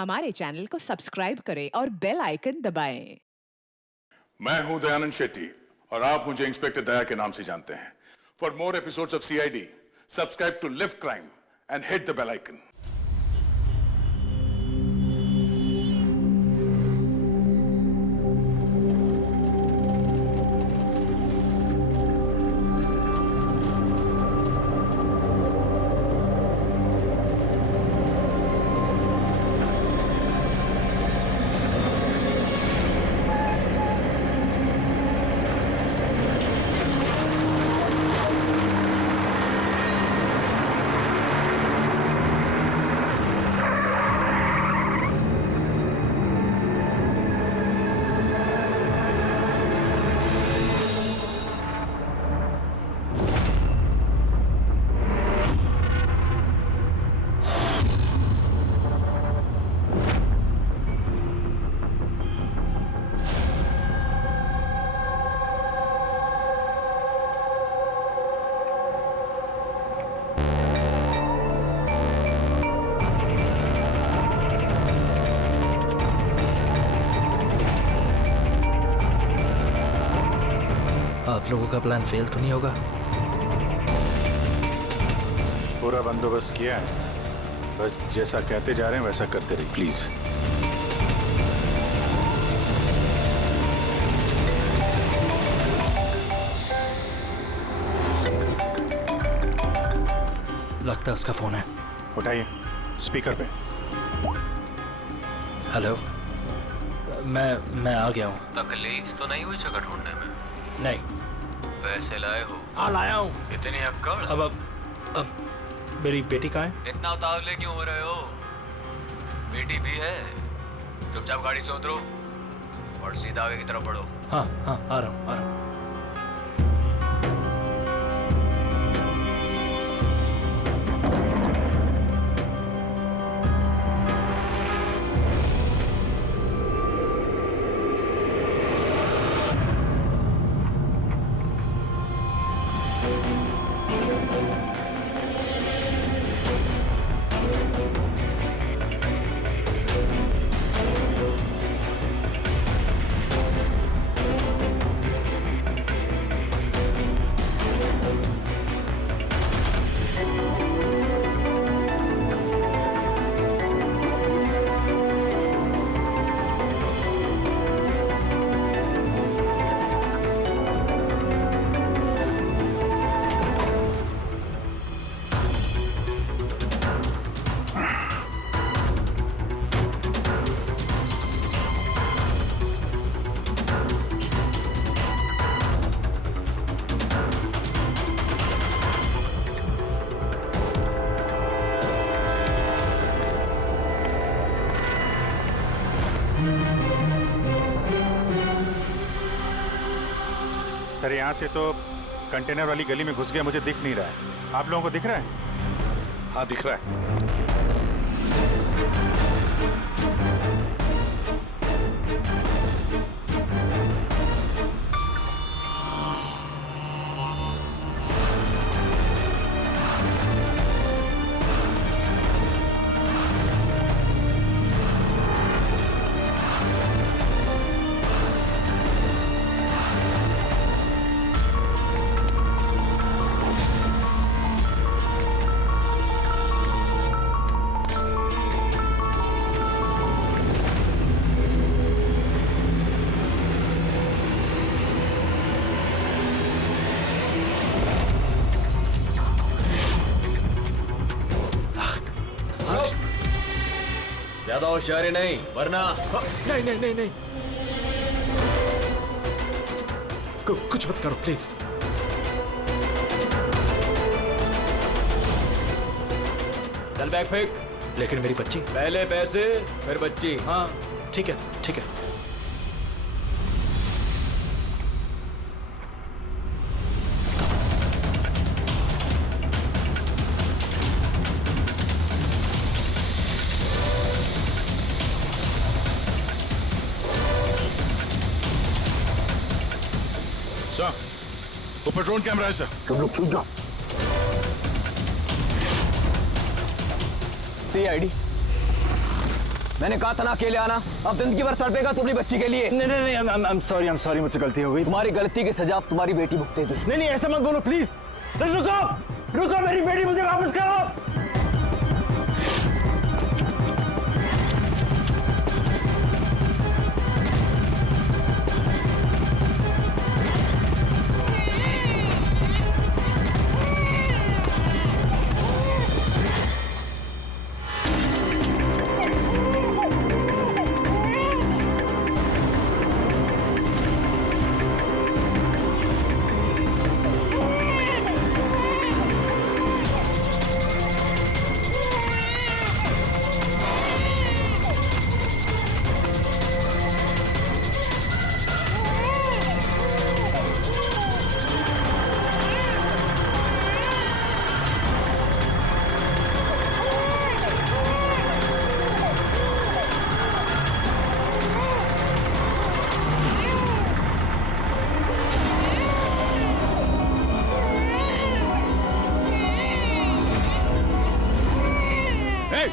हमारे चैनल को सब्सक्राइब करें और बेल आइकन दबाएं। मैं हूं दयानंद शेट्टी और आप मुझे इंस्पेक्टर दया के नाम से जानते हैं। For more episodes of CID, subscribe to live crime and hit the bell icon. आप लोगों का प्लान फेल तो नहीं होगा? पूरा बंदोबस्त किया है, बस जैसा कहते जा रहे हैं वैसा करते रहिए प्लीज। लगता है उसका फोन है। उठाइए, स्पीकर पे। हेलो, मैं आ गया हूँ। तकलीफ तो नहीं हुई जगह ढूंढने में? नहीं। पैसे लाए हो? हाँ लाया हूँ। इतनी अक्कड़? अब मेरी बेटी कहाँ है? इतना उतावले क्यों हो रहे हो? बेटी भी है। चुपचाप गाड़ी से उतरो और सीधा आगे की तरफ बढ़ो। हाँ आ रहा हूँ। सर यहाँ से तो कंटेनर वाली गली में घुस गया, मुझे दिख नहीं रहा है। आप लोगों को दिख रहा है? हाँ, दिख रहा है। ज्यादा होशियारी नहीं वरना। नहीं। कुछ मत करो प्लीज। चल बैग फेंक। लेकिन मेरी बच्ची। पहले पैसे फिर बच्ची। हाँ ठीक है। सर, ऊपर ड्रोन कैमरा है सर। तुम लोग छूट जाओ। सीआईडी मैंने कहा था ना अकेले आना, अब जिंदगी भर तड़पेगा तू अपनी बच्ची के लिए। नहीं नहीं नहीं, आई एम सॉरी, मुझसे गलती हो गई। तुम्हारी गलती की सजा अब तुम्हारी बेटी भुगतेगी। नहीं नहीं, ऐसा मत बोलो प्लीज। रुको रुको, मेरी बेटी मुझे वापस करो।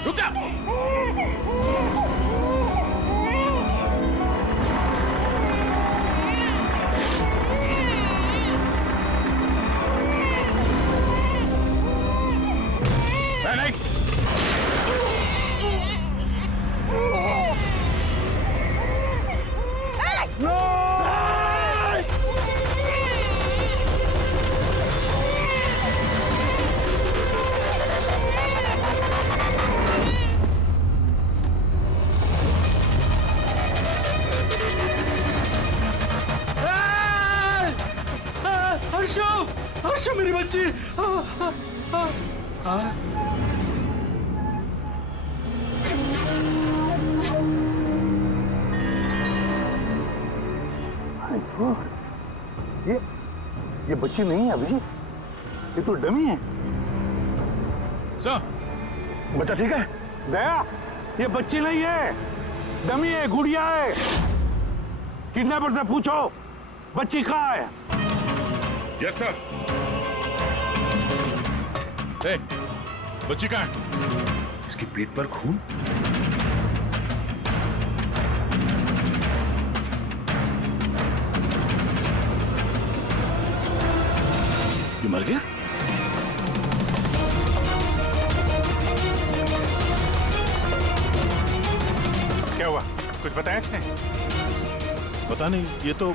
रुक जा। नहीं हर्षो मेरी बच्ची। ये बच्ची नहीं है अभिजीत, ये तो डमी है। सर, बच्चा ठीक है? दया, ये बच्ची नहीं है, डमी है, गुड़िया है। किडनैपर से पूछो बच्ची कहाँ है। Yes sir. बच्ची कहाँ है? इसके पेट पर खून। ये मर गया? क्या हुआ, कुछ बताया इसने? पता नहीं, ये तो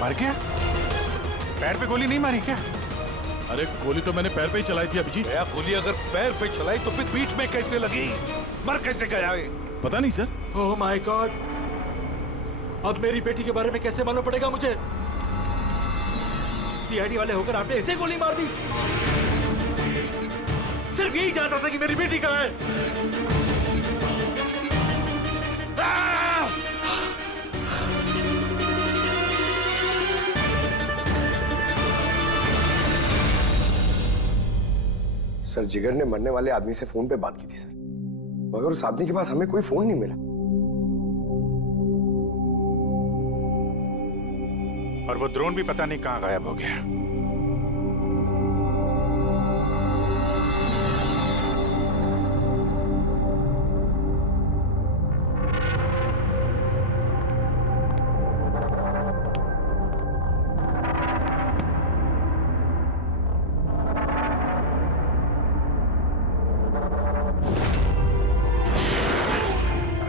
मर गया। पैर पे गोली नहीं मारी क्या? अरे गोली तो मैंने पैर पे ही चलाई थी अभिजीत। दया, गोली अगर पैर पे चलाई तो फिर पीठ में कैसे लगी? मर कैसे गया ये? पता नहीं सर। ओह माय गॉड, अब मेरी बेटी के बारे में कैसे मालूम पड़ेगा मुझे? सीआईडी वाले होकर आपने ऐसे गोली मार दी। सिर्फ यही जानता था कि मेरी बेटी कहाँ है। सर, जिगर ने मरने वाले आदमी से फोन पे बात की थी सर, मगर उस आदमी के पास हमें कोई फोन नहीं मिला। और वो ड्रोन भी पता नहीं कहां गायब हो गया।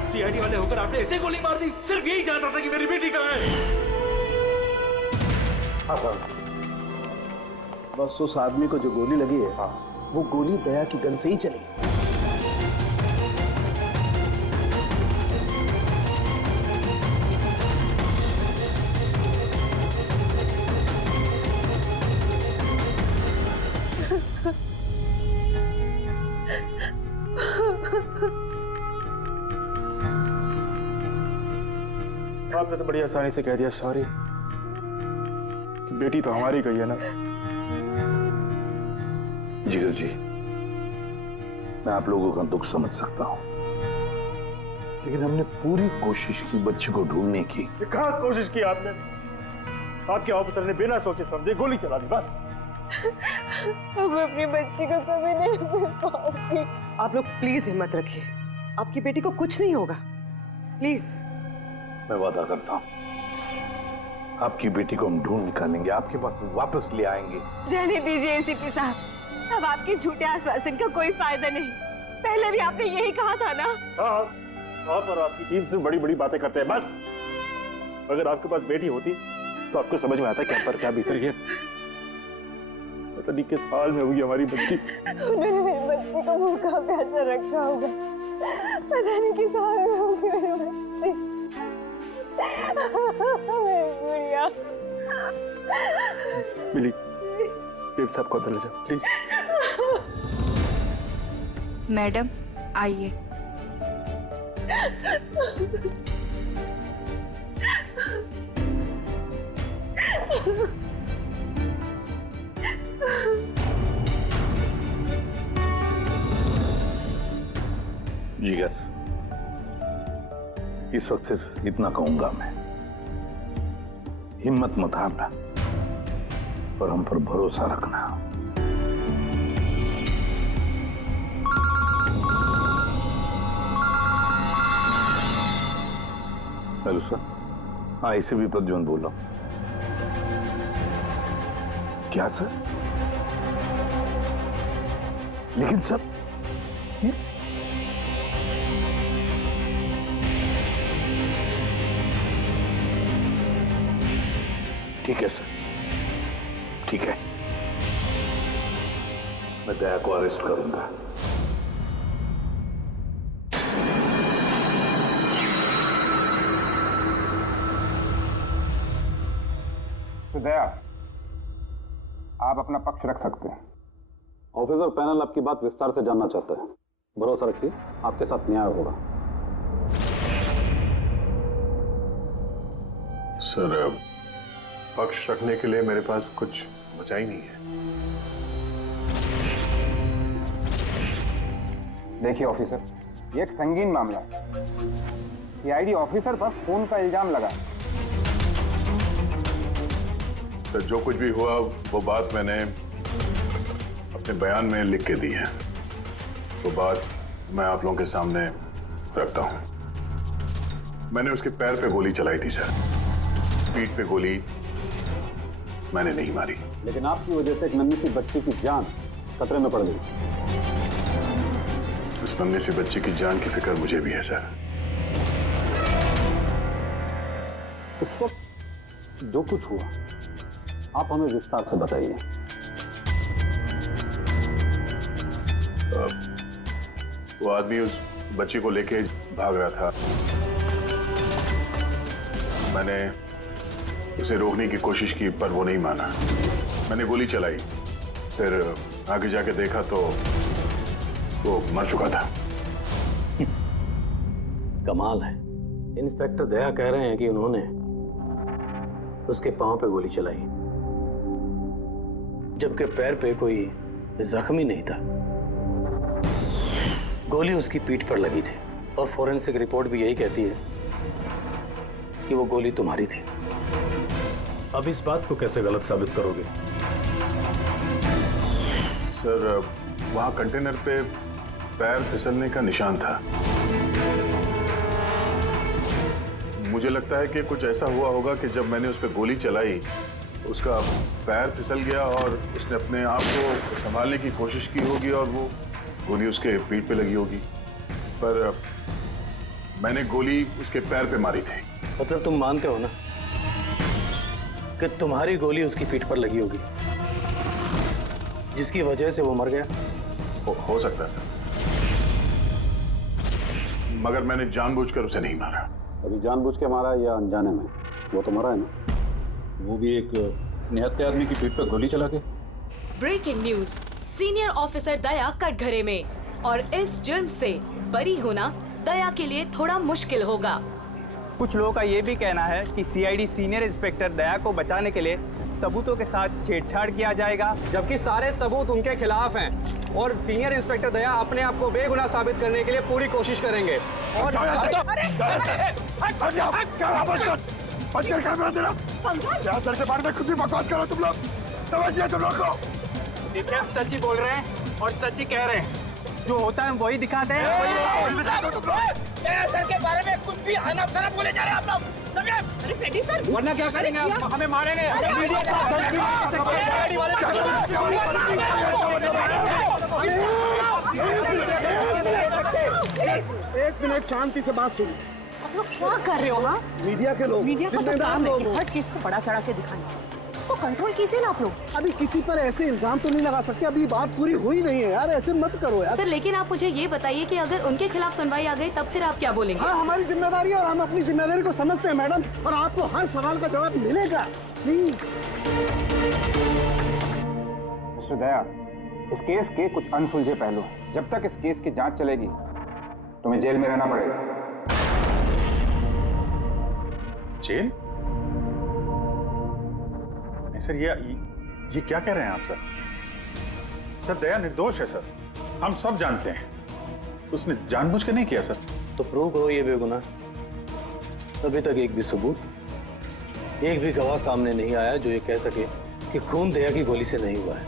सीआईडी वाले होकर आपने ऐसे गोली मार दी। सिर्फ यही जानता था कि मेरी बेटी कहाँ है। हाँ सर, बस उस आदमी को जो गोली लगी है, वो गोली दया की गन से ही चली। आपने तो बड़ी आसानी से कह दिया सॉरी। बेटी तो हमारी गई है ना। जिगर जी, मैं आप लोगों का दुख समझ सकता हूं, लेकिन हमने पूरी कोशिश की बच्ची को ढूंढने की। कहाँ कोशिश की आपने? आपके ऑफिसर ने बिना सोचे समझे गोली चला दी बस। अब अपनी बच्ची को कभी नहीं मिल पाऊंगी। आप लोग प्लीज हिम्मत रखिए, आपकी बेटी को कुछ नहीं होगा, प्लीज। मैं वादा करता हूँ आपकी बेटी को हम ढूंढ निकालेंगे, आपके पास वापस ले आएंगे। रहने दीजिए एसीपी साहब, अब आपके झूठे आश्वासन का कोई फायदा नहीं। पहले भी आपने यही कहा था ना। हाँ, आप और आपकी टीम से बड़ी बड़ी बातें करते हैं बस। अगर आपके पास बेटी होती तो आपको समझ में आता क्या पर क्या भीतर है। पता नहीं किस हाल में होगी हमारी बच्ची। उन्होंने मेरी बच्ची को भूखा प्यासा रखा होगा, पता नहीं किस हाल में होगी मेरी बच्ची। मेरी गुड़िया। मिली, बेब साहब को अंदर ले जाओ प्लीज। मैडम आइए। जिगर, इस वक्त सिर्फ इतना कहूंगा मैं, हिम्मत मत हारना और हम पर भरोसा रखना। Hello sir. हाँ, इसे भी प्रद्युम्न बोल रहा हूं। क्या सर? लेकिन सर ठीक है सर, ठीक है, मैं दया को अरेस्ट करूंगा। तो दया, आप अपना पक्ष रख सकते हैं। ऑफिसर पैनल आपकी बात विस्तार से जानना चाहता है। भरोसा रखिए, आपके साथ न्याय होगा। सर, पक्ष रखने के लिए मेरे पास कुछ बचा ही नहीं है। देखिए ऑफिसर, ये एक संगीन मामला है। सीआईडी ऑफिसर पर खून का इल्जाम लगा। सर, जो कुछ भी हुआ वो बात मैंने अपने बयान में लिख के दी है। वो बात मैं आप लोगों के सामने रखता हूं। मैंने उसके पैर पे गोली चलाई थी सर, पीठ पे गोली मैंने नहीं मारी। लेकिन आपकी वजह से एक नन्ही सी बच्ची की जान खतरे में पड़ गई। उस नन्ही सी बच्ची की जान की फिक्र मुझे भी है सर। उस वक्त जो कुछ हुआ आप हमें विस्तार से बताइए। वो आदमी उस बच्ची को लेके भाग रहा था। मैंने उसे रोकने की कोशिश की पर वो नहीं माना। मैंने गोली चलाई, फिर आगे जाके देखा तो वो मर चुका था। कमाल है, इंस्पेक्टर दया कह रहे हैं कि उन्होंने उसके पांव पे गोली चलाई, जबकि पैर पे कोई जख्म ही नहीं था। गोली उसकी पीठ पर लगी थी और फोरेंसिक रिपोर्ट भी यही कहती है कि वो गोली तुम्हारी थी। अब इस बात को कैसे गलत साबित करोगे? सर, वहां कंटेनर पे पैर फिसलने का निशान था। मुझे लगता है कि कुछ ऐसा हुआ होगा कि जब मैंने उस पर गोली चलाई उसका पैर फिसल गया और उसने अपने आप को संभालने की कोशिश की होगी और वो गोली उसके पीठ पे लगी होगी। पर मैंने गोली उसके पैर पे मारी थी। मतलब तुम मानते हो ना कि तुम्हारी गोली उसकी पीठ पर लगी होगी, जिसकी वजह से वो मर गया? हो सकता है सर, मगर मैंने जानबूझकर उसे नहीं मारा। अभी जानबूझ के मारा या अनजाने में, वो तो मरा है ना। वो भी एक निहत्थे आदमी की पीठ पर गोली चला के। ब्रेकिंग न्यूज, सीनियर ऑफिसर दया कटघरे में, और इस जुर्म से बरी होना दया के लिए थोड़ा मुश्किल होगा। कुछ लोगों का ये भी कहना है कि सीआईडी सीनियर इंस्पेक्टर दया को बचाने के लिए सबूतों के साथ छेड़छाड़ किया जाएगा, जबकि सारे सबूत उनके खिलाफ हैं और सीनियर इंस्पेक्टर दया अपने आप को बेगुनाह साबित करने के लिए पूरी कोशिश करेंगे। और खुद ही बकवास करो तुम लोग। समझ लिया तुम लोग को? देखिए हम सच ही बोल रहे हैं और सच ही कह रहे हैं। जो होता है वही दिखाते हैं। सर के बारे में कुछ भी अनाप-शनाप बोले जा रहे हैं आप लोग। अरे पेटी सर, वरना क्या करेंगे आप? हमें मारेंगे। एक मिनट शांति से बात सुनो। आप लोग क्या कर रहे हो? हाँ, मीडिया के लोग, मीडिया को तो जिम्मेदार काम है लोग कि हर चीज को बड़ा चढ़ा के दिखाना। तो कंट्रोल कीजिए ना आप लोग। अभी किसी पर ऐसे इल्जाम तो नहीं लगा सकते, अभी बात पूरी हुई नहीं है यार, ऐसे मत करो यार। सर लेकिन आप मुझे ये बताइए कि अगर उनके खिलाफ सुनवाई आ गई तब फिर आप क्या बोलेंगे? हाँ, हमारी जिम्मेदारी है और हम अपनी जिम्मेदारी को समझते हैं मैडम, और आपको हर सवाल का जवाब मिलेगा। प्लीज। मिस्टर दया, इस केस के कुछ अनसुलझे पहलू हैं। जब तक इस केस की जांच चलेगी तुम्हें जेल में रहना पड़ेगा। जेल? नहीं सर, ये क्या कह रहे हैं आप सर? सर दया निर्दोष है सर, हम सब जानते हैं। उसने जानबूझ के नहीं किया सर। तो प्रूव करो ये बेगुनाह। अभी तक एक भी सबूत, एक भी गवाह सामने नहीं आया जो ये कह सके कि खून दया की गोली से नहीं हुआ है।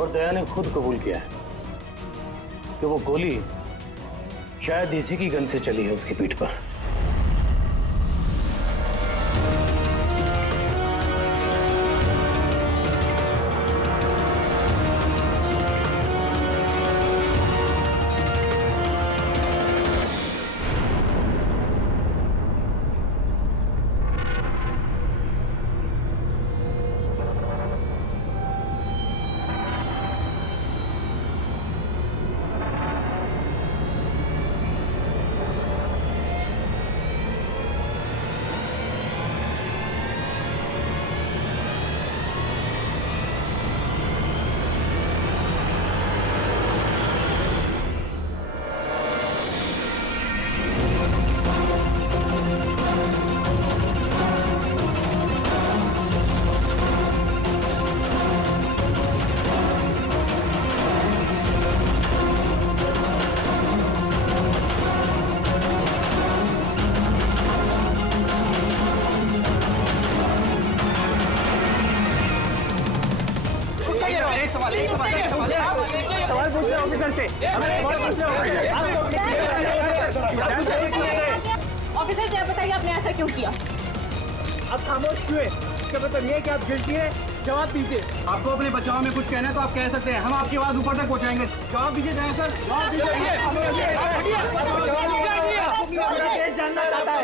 और दया ने खुद कबूल किया है कि वो गोली शायद इसी की गन से चली है उसकी पीठ पर। सवाल पूछ रहे ऑफिसर से। ऑफिसर जी, आप बताइए आपने ऐसा क्यों किया? आप खामोश क्यों हैं? इसका मतलब ये है कि आप गिल्टी हैं। जवाब दीजिए। आपको अपने बचाव में कुछ कहना है तो आप कह सकते हैं, हम आपकी आवाज ऊपर तक पहुंचाएंगे। जवाब दीजिए दया सर, जवाब दीजिए। जानना चाहता है।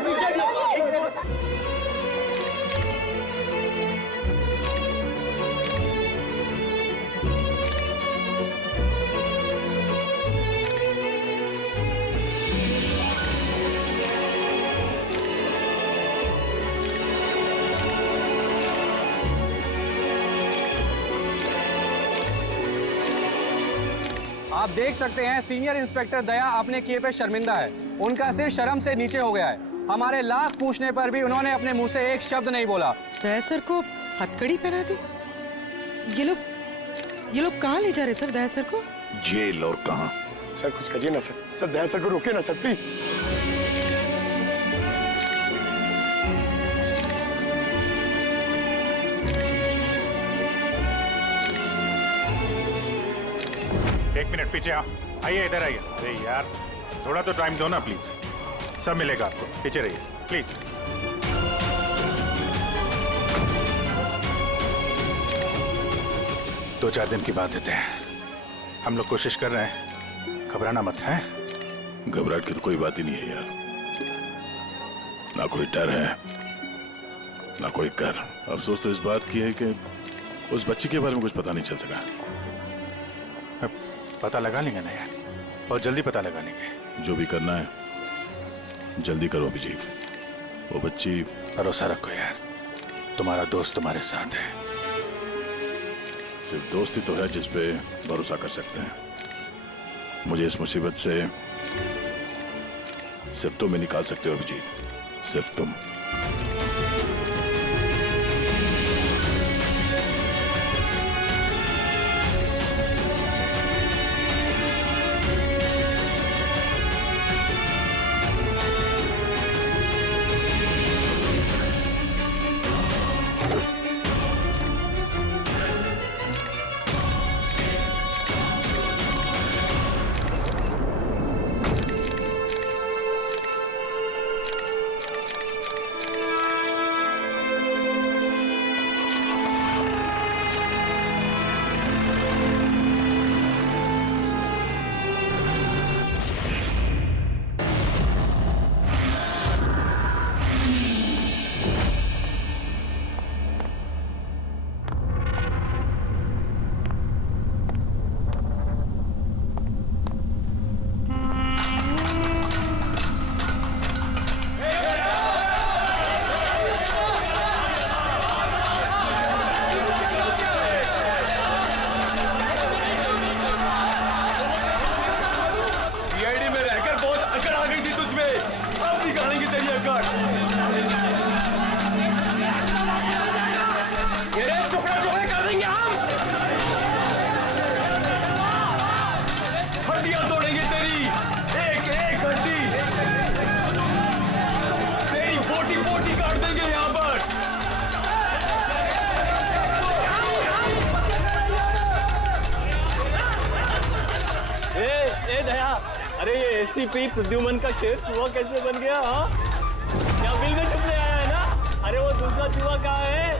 आप देख सकते हैं सीनियर इंस्पेक्टर दया अपने किए पे शर्मिंदा है। उनका सिर शर्म से नीचे हो गया है। हमारे लाख पूछने पर भी उन्होंने अपने मुंह से एक शब्द नहीं बोला। दया सर को हथकड़ी पहना दी। ये लोग कहाँ ले जा रहे सर दया सर को? जेल। और कहाँ? सर कुछ करिए ना सर, सर दया सर को रोकिए ना सर प्लीज। एक मिनट पीछे आओ, आइए इधर आइए। अरे यार थोड़ा तो टाइम दो ना प्लीज, सब मिलेगा आपको। पीछे रहिए प्लीज। 2-4 दिन की बात है, हम लोग कोशिश कर रहे हैं, घबराना मत है। घबराहट की तो कोई बात ही नहीं है यार, ना कोई डर है ना कोई कर। अफसोस तो इस बात की है कि उस बच्ची के बारे में कुछ पता नहीं चल सका। पता लगा लेंगे ना यार, बहुत जल्दी पता लगा लेंगे। जो भी करना है जल्दी करो अभिजीत। वो बच्ची, भरोसा रखो यार, तुम्हारा दोस्त तुम्हारे साथ है। सिर्फ दोस्ती तो है जिस पे भरोसा कर सकते हैं। मुझे इस मुसीबत से सिर्फ तुम ही निकाल सकते हो अभिजीत, सिर्फ तुम। हड्डियां तोड़ेंगे तेरी, एक एक हड्डी, तेरी बोटी बोटी काट देंगे यहाँ पर। ए दया, अरे ये एसीपी प्रद्युमन का शेर चूहा कैसे बन गया? हाँ, क्या बिल में छुपने आया है ना? अरे वो दूसरा चूहा कहाँ है?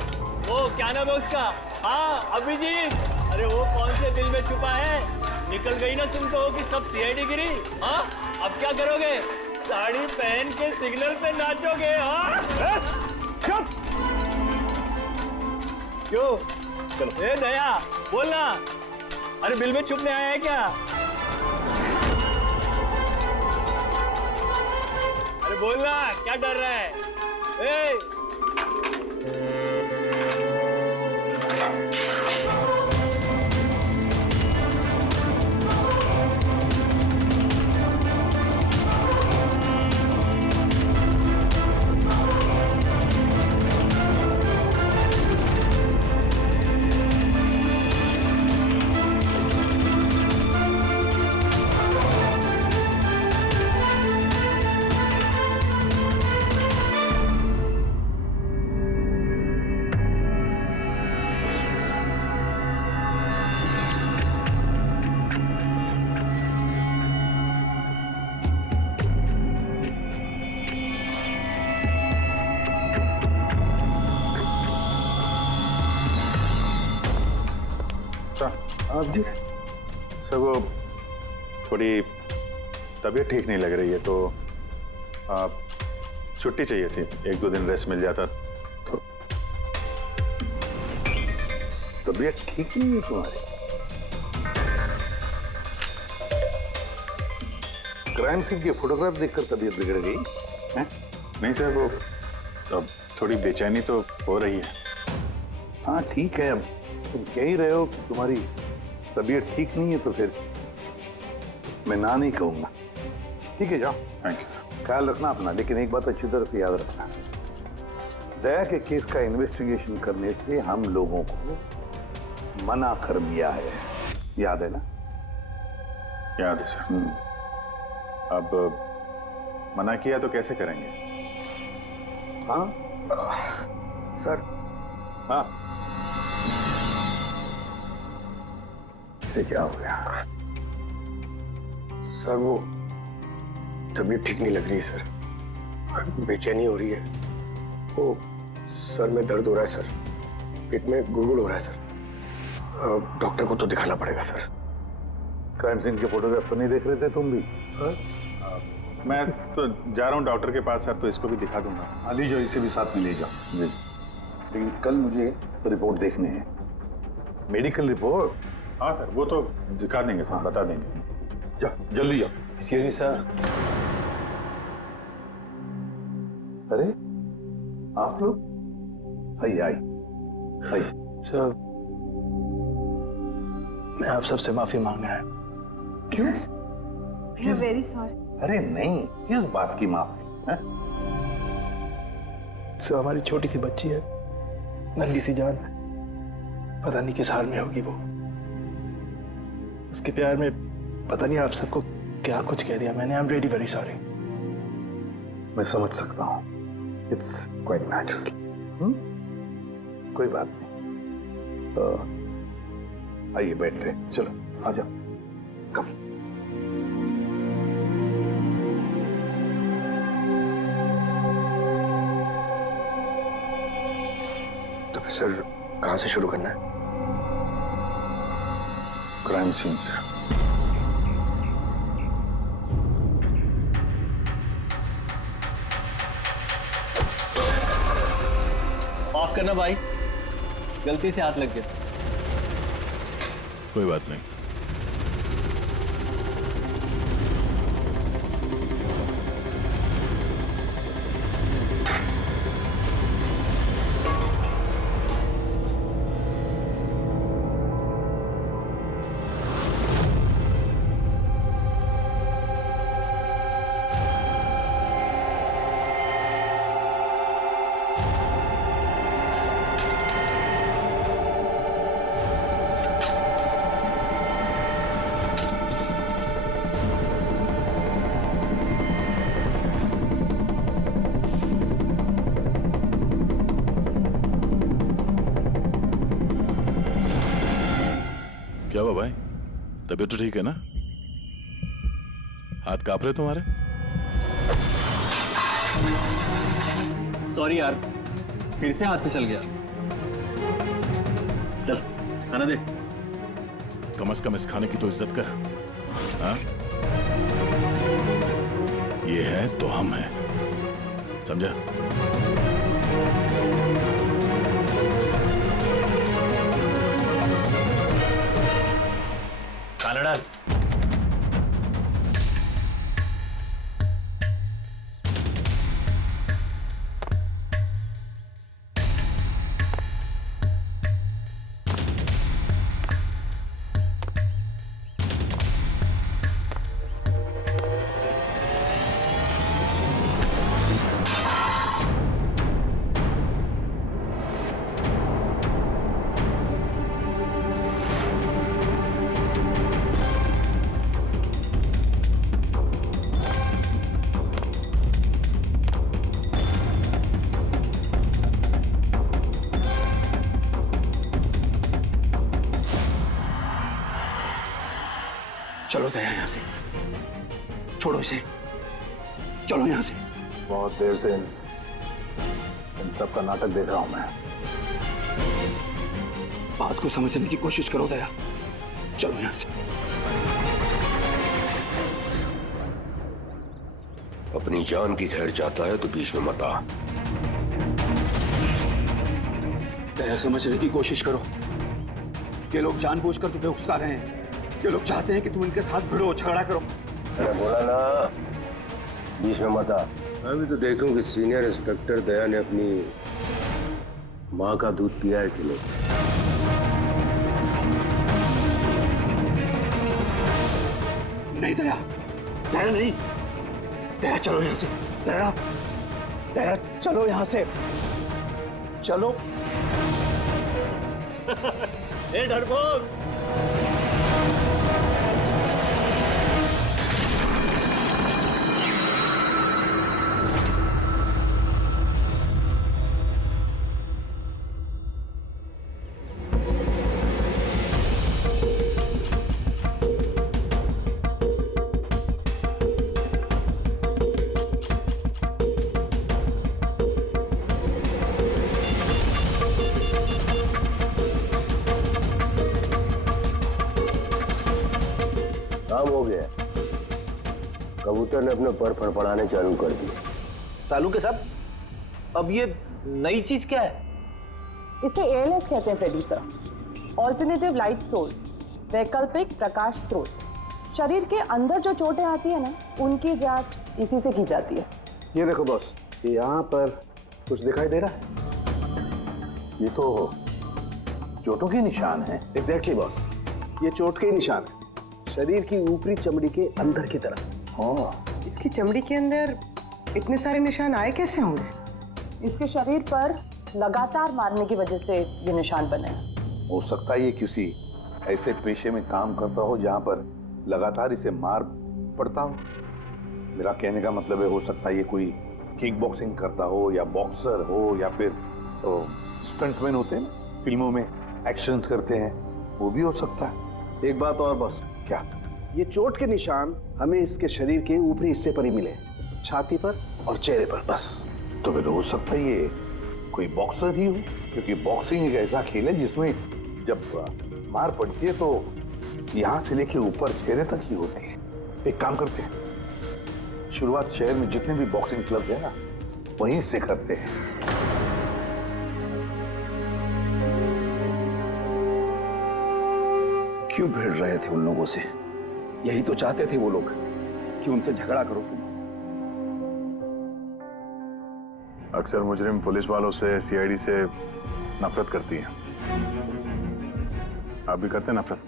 वो क्या नाम है उसका? हाँ अभिजीत, अरे वो कौन से बिल में छुपा है? निकल गई ना तुम तो कि सब सीआईडी गिरी। हाँ, अब क्या करोगे? साड़ी पहन के सिग्नल पे नाचोगे? हाँ, चुप। क्यों? चलो ए दया बोलना, अरे बिल में छुपने आया है क्या? अरे बोलना, क्या डर रहा है? ए! आप जी सर, वो थोड़ी तबीयत ठीक नहीं लग रही है तो छुट्टी चाहिए थी, 1-2 दिन रेस्ट मिल जाता तो। तबीयत ठीक नहीं है तुम्हारी? क्राइम सीन की फोटोग्राफ देखकर तबीयत बिगड़ गई है? नहीं सर, वो अब थोड़ी बेचैनी तो हो रही है। हाँ ठीक है, अब तुम कह ही रहे हो कि तुम्हारी तबीयत ठीक नहीं है तो फिर मैं ना नहीं कहूंगा। ठीक है जाओ। Thank you sir. ख्याल रखना अपना, लेकिन एक बात अच्छी तरह से याद रखना, दया के केस का इन्वेस्टिगेशन करने से हम लोगों को मना कर दिया है, याद है ना? याद है सर। अब मना किया तो कैसे करेंगे? हाँ सर। हाँ, इसे क्या हो गया? सर वो तबीयत ठीक नहीं लग रही है सर, बेचैनी हो रही है, वो सर में दर्द हो रहा है सर, पेट में गुड़गुड़ हो रहा है सर, डॉक्टर को तो दिखाना पड़ेगा सर। क्राइम सीन के फोटोग्राफ नहीं देख रहे थे तुम भी? हाँ? मैं तो जा रहा हूँ डॉक्टर के पास सर, तो इसको भी दिखा दूंगा। हाँ ले जाओ, इसे भी साथ में ले जाओ जी। लेकिन कल मुझे रिपोर्ट देखने है। Medical report? हाँ सर, वो तो दिखा देंगे सर, बता देंगे। जाओ जल्दी जाओ। Excuse me sir. अरे आप लोग? आइए आइए आइए। सर मैं आप सबसे माफी मांगना है। क्यों? We are very sorry. अरे नहीं, किस बात की माफी है? सर हमारी छोटी सी बच्ची है, नन्ही सी जान, पता नहीं किस हाल में होगी वो। उसके प्यार में पता नहीं आप सबको क्या कुछ कह दिया मैंने। I am really very sorry. मैं समझ सकता हूँ, इट्स क्वाइट नेचुरल। कोई बात नहीं। आइए बैठते, चलो आ जाओ, कम। तो फिर सर कहाँ से शुरू करना है? क्राइम सीन से। माफ करना भाई, गलती से हाथ लग गया। कोई बात नहीं। तबीयत तो ठीक है ना? हाथ कांप रहे तुम्हारे? सॉरी यार, फिर से हाथ फिसल गया। चल खाना दे। कम से कम इस खाने की तो इज्जत कर। हाँ? ये है तो हम हैं, समझा? खाना डाल। चलो दया यहां से, छोड़ो इसे, चलो यहां से। बहुत देर से इन सब का नाटक देख रहा हूं मैं। बात को समझने की कोशिश करो दया, चलो यहां से। अपनी जान की खैर चाहता है तो बीच में मत आ। दया समझने की कोशिश करो। ये लोग जानबूझकर तुम्हें उकसा रहे हैं। ये लोग चाहते हैं कि तुम इनके साथ भिड़ो, झगड़ा करो। मैंने बोला ना बीच में मत आ। मैं भी तो देखूं कि सीनियर इंस्पेक्टर दया ने अपनी माँ का दूध पिया है कि नहीं। नहीं दया, दया नहीं, दया चलो यहां से। दया, दया चलो यहां से, चलो। ए डरपोक, काम हो गया। कबूतर ने अपने पर फड़फड़ाने चालू कर दिए। सालू के साहब, अब ये नई चीज क्या है? इसे एएलएस कहते हैं Freddy sir, alternative light source, वैकल्पिक प्रकाश स्रोत। शरीर के अंदर जो चोटें आती है ना, उनकी जांच इसी से की जाती है। ये देखो बॉस, यहाँ पर कुछ दिखाई दे रहा है? ये तो चोटों के निशान है। एग्जैक्टली बॉस, ये चोट के निशान है, शरीर की ऊपरी चमड़ी के अंदर की तरफ। हाँ, इसकी चमड़ी के अंदर इतने सारे निशान आए कैसे होंगे? इसके शरीर पर लगातार मारने की वजह से ये निशान बने हैं। हो सकता है ये किसी ऐसे पेशे में काम करता हो जहाँ पर लगातार इसे मार पड़ता हो। मेरा कहने का मतलब है, हो सकता है ये कोई किक बॉक्सिंग करता हो, या बॉक्सर हो, या फिर तो स्टंटमैन होते हैं ना, फिल्मों में एक्शंस करते हैं, वो भी हो सकता है। एक बात और बॉस, क्या? ये चोट के निशान हमें इसके शरीर के ऊपरी हिस्से पर ही मिले, छाती पर और चेहरे पर बस। तो फिर हो सकता है ये कोई बॉक्सर ही हो, क्योंकि बॉक्सिंग एक ऐसा खेल है जिसमें जब मार पड़ती है तो यहाँ से लेके ऊपर चेहरे तक ही होती है। एक काम करते हैं, शुरुआत शहर में जितने भी बॉक्सिंग क्लब है ना, वहीं से करते हैं। क्यों भिड़ रहे थे उन लोगों से? यही तो चाहते थे वो लोग कि उनसे झगड़ा करो तुम। अक्सर मुजरिम पुलिस वालों से, सीआईडी से नफरत करती है। आप भी करते हैं नफरत?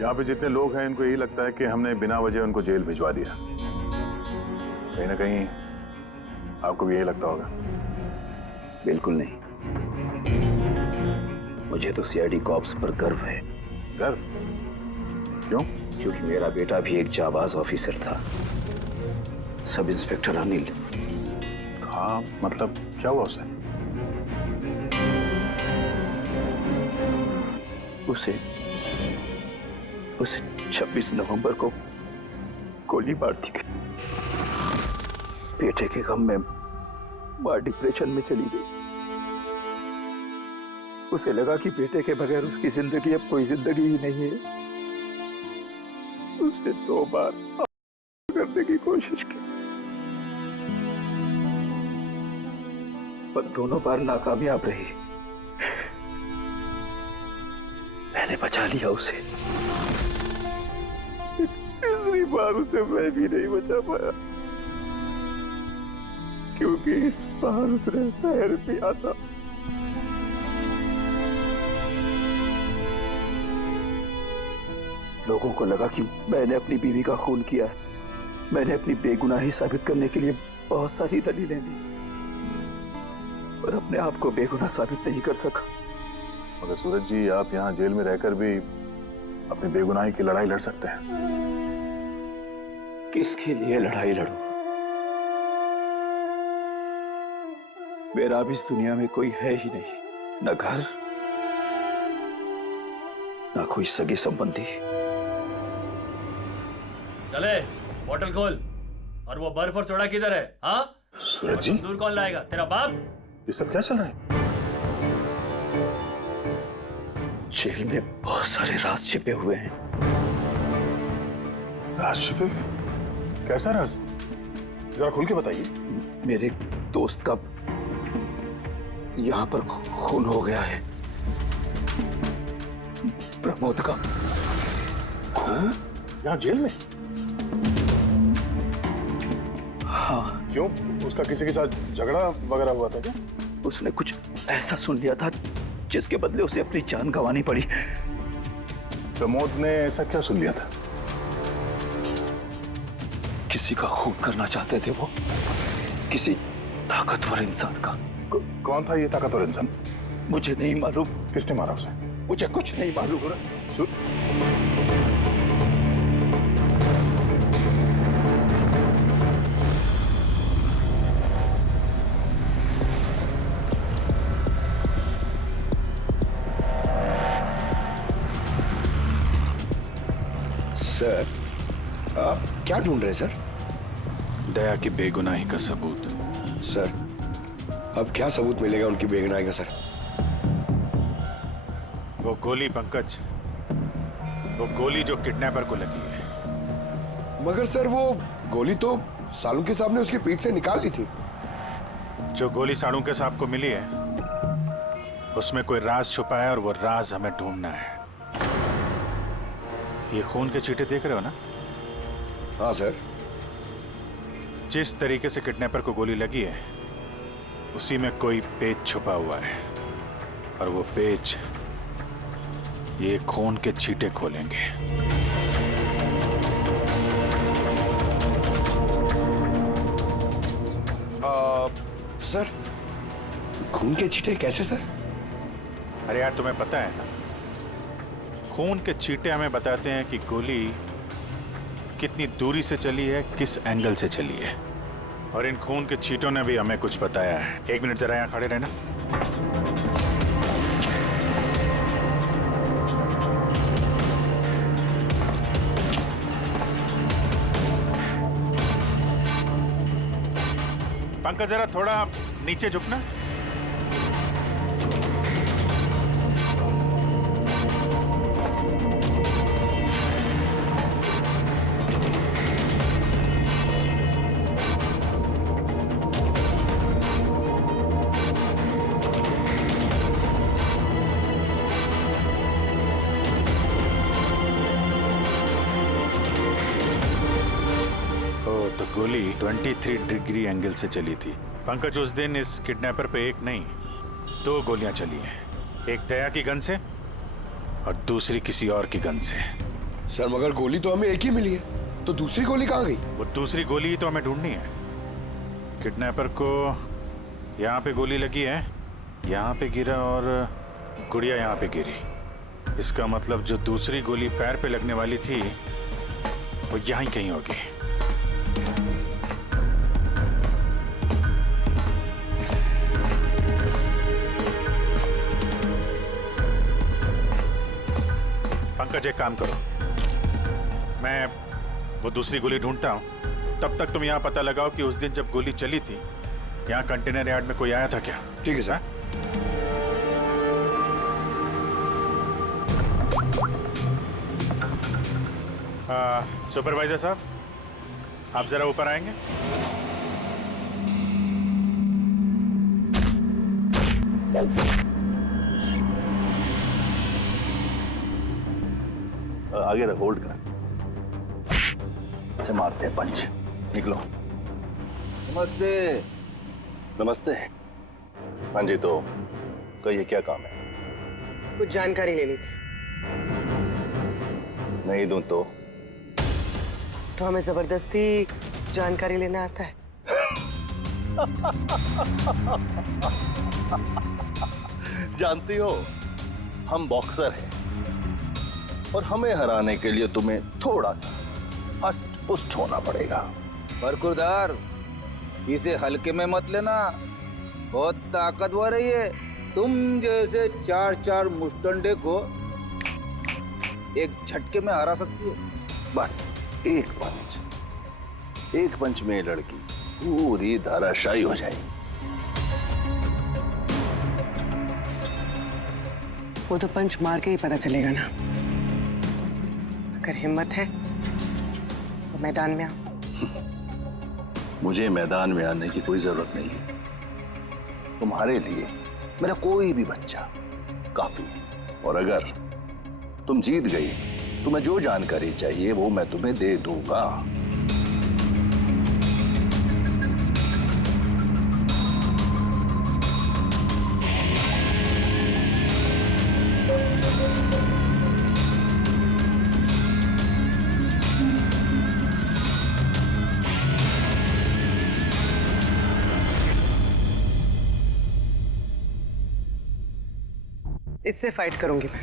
यहाँ पे जितने लोग हैं, इनको यही लगता है कि हमने बिना वजह उनको जेल भिजवा दिया। कहीं ना कहीं आपको भी यही लगता होगा। बिल्कुल नहीं, मुझे तो सीआईडी कॉप्स पर गर्व है। गर्व? क्यों? क्योंकि मेरा बेटा भी एक जाबाज ऑफिसर था, सब इंस्पेक्टर अनिल। हाँ, मतलब क्या हुआ उसे? उसे 26 नवंबर को गोली मार दी गई। बेटे के गम में मां डिप्रेशन में चली गई। उसे लगा कि बेटे के बगैर उसकी जिंदगी अब कोई जिंदगी ही नहीं है। उसने 2 बार करने की कोशिश की, पर दोनों बार नाकामयाब रही। मैंने बचा लिया उसे। तीसरी बार उसे मैं भी नहीं बचा पाया, क्योंकि इस बार उसने शहर पिया था। लोगों को लगा कि मैंने अपनी बीवी का खून किया है। मैंने अपनी बेगुनाही साबित करने के लिए बहुत सारी दलीलें दी, पर अपने आप को बेगुनाह साबित नहीं कर सका। मगर सूरज जी, आप यहाँ जेल में रहकर भी अपनी बेगुनाही की लड़ाई लड़ सकते हैं। किसके लिए लड़ाई लड़ूं? मेरा अब इस दुनिया में कोई है ही नहीं, न घर, न कोई सगे संबंधी। चले, बोतल खोल। और वो बर्फ और सोडा किधर है? हाँ सूरज जी, दूर कौन लाएगा? तेरा बाप? ये सब क्या चल रहा है? जेल में बहुत सारे राज छिपे हुए हैं। राज छिपे? कैसा राज? जरा खुल के बताइए। मेरे दोस्त का यहाँ पर खून हो गया है। प्रमोद का खून? यहाँ जेल में? हाँ। क्यों? उसका किसी के साथ झगड़ा वगैरह हुआ था क्या? उसने कुछ ऐसा सुन लिया था जिसके बदले उसे अपनी जान गंवानी पड़ी। प्रमोद ने ऐसा क्या सुन लिया था? किसी का खून करना चाहते थे वो, किसी ताकतवर इंसान का। कौन था ये ताकतवर इंसान? मुझे नहीं मालूम। किसने मारा उसे? मुझे कुछ नहीं मालूम। सर, आप क्या ढूंढ रहे हैं सर? दया की बेगुनाही का सबूत। सर, अब क्या सबूत मिलेगा उनकी बेगुनाही का सर? वो गोली पंकज, वो गोली जो किडनैपर को लगी है। मगर सर, वो गोली तो सालुंके साहब ने उसकी पीठ से निकाल ली थी। जो गोली सालुंके साहब को मिली है, उसमें कोई राज छुपा है और वो राज हमें ढूंढना है। ये खून के चीटे देख रहे हो ना? हाँ सर। जिस तरीके से किडनैपर को गोली लगी है, उसी में कोई पेच छुपा हुआ है, और वो पेच ये खून के छींटे खोलेंगे। सर, खून के छींटे कैसे सर? अरे यार, तुम्हें पता है ना, खून के छींटे हमें बताते हैं कि गोली कितनी दूरी से चली है, किस एंगल से चली है। और इन खून के छींटों ने भी हमें कुछ बताया है। 1 मिनट जरा यहाँ खड़े रहना। पंकज, जरा थोड़ा नीचे झुकना। तो गोली 23 डिग्री एंगल से चली थी। पंकज, उस दिन इस किडनैपर पे 1 नहीं 2 गोलियां चली हैं। एक दया की गन से और दूसरी किसी और की गन से। सर, मगर गोली तो हमें एक ही मिली है, तो दूसरी गोली कहाँ गई? वो दूसरी गोली ही तो हमें ढूंढनी है। किडनैपर को यहाँ पे गोली लगी है, यहाँ पे गिरा, और गुड़िया यहाँ पे गिरी। इसका मतलब जो दूसरी गोली पैर पे लगने वाली थी, वो यहीं कहीं होगी। पंकज, एक काम करो, मैं वो दूसरी गोली ढूंढता हूँ, तब तक तुम यहाँ पता लगाओ कि उस दिन जब गोली चली थी यहाँ कंटेनर यार्ड में कोई आया था क्या? ठीक है सर। सुपरवाइजर साहब, आप जरा ऊपर आएंगे? आगे रख, होल्ड कर, से मारते हैं पंच। निकलो। नमस्ते। नमस्ते। हाँ जी, तो कहिए क्या काम है? कुछ जानकारी लेनी थी। नहीं दूं तो हमें जबरदस्ती जानकारी लेना आता है। जानती हो, हम बॉक्सर हैं और हमें हराने के लिए तुम्हें थोड़ा सा हष्ट पुष्ट होना पड़ेगा। बरकुरदार, इसे हल्के में मत लेना, बहुत ताकतवर है ये। तुम जैसे 4 मुस्टंडे को एक झटके में हरा सकती है। बस एक पंच में लड़की पूरी धराशायी हो जाएगी। वो तो पंच मार के ही पता चलेगा ना। अगर हिम्मत है तो मैदान में आओ। मुझे मैदान में आने की कोई जरूरत नहीं है। तुम्हारे लिए मेरा कोई भी बच्चा काफी है। और अगर तुम जीत गई, तुम्हें जो जानकारी चाहिए वो मैं तुम्हें दे दूंगा। इससे फाइट करूंगी मैं।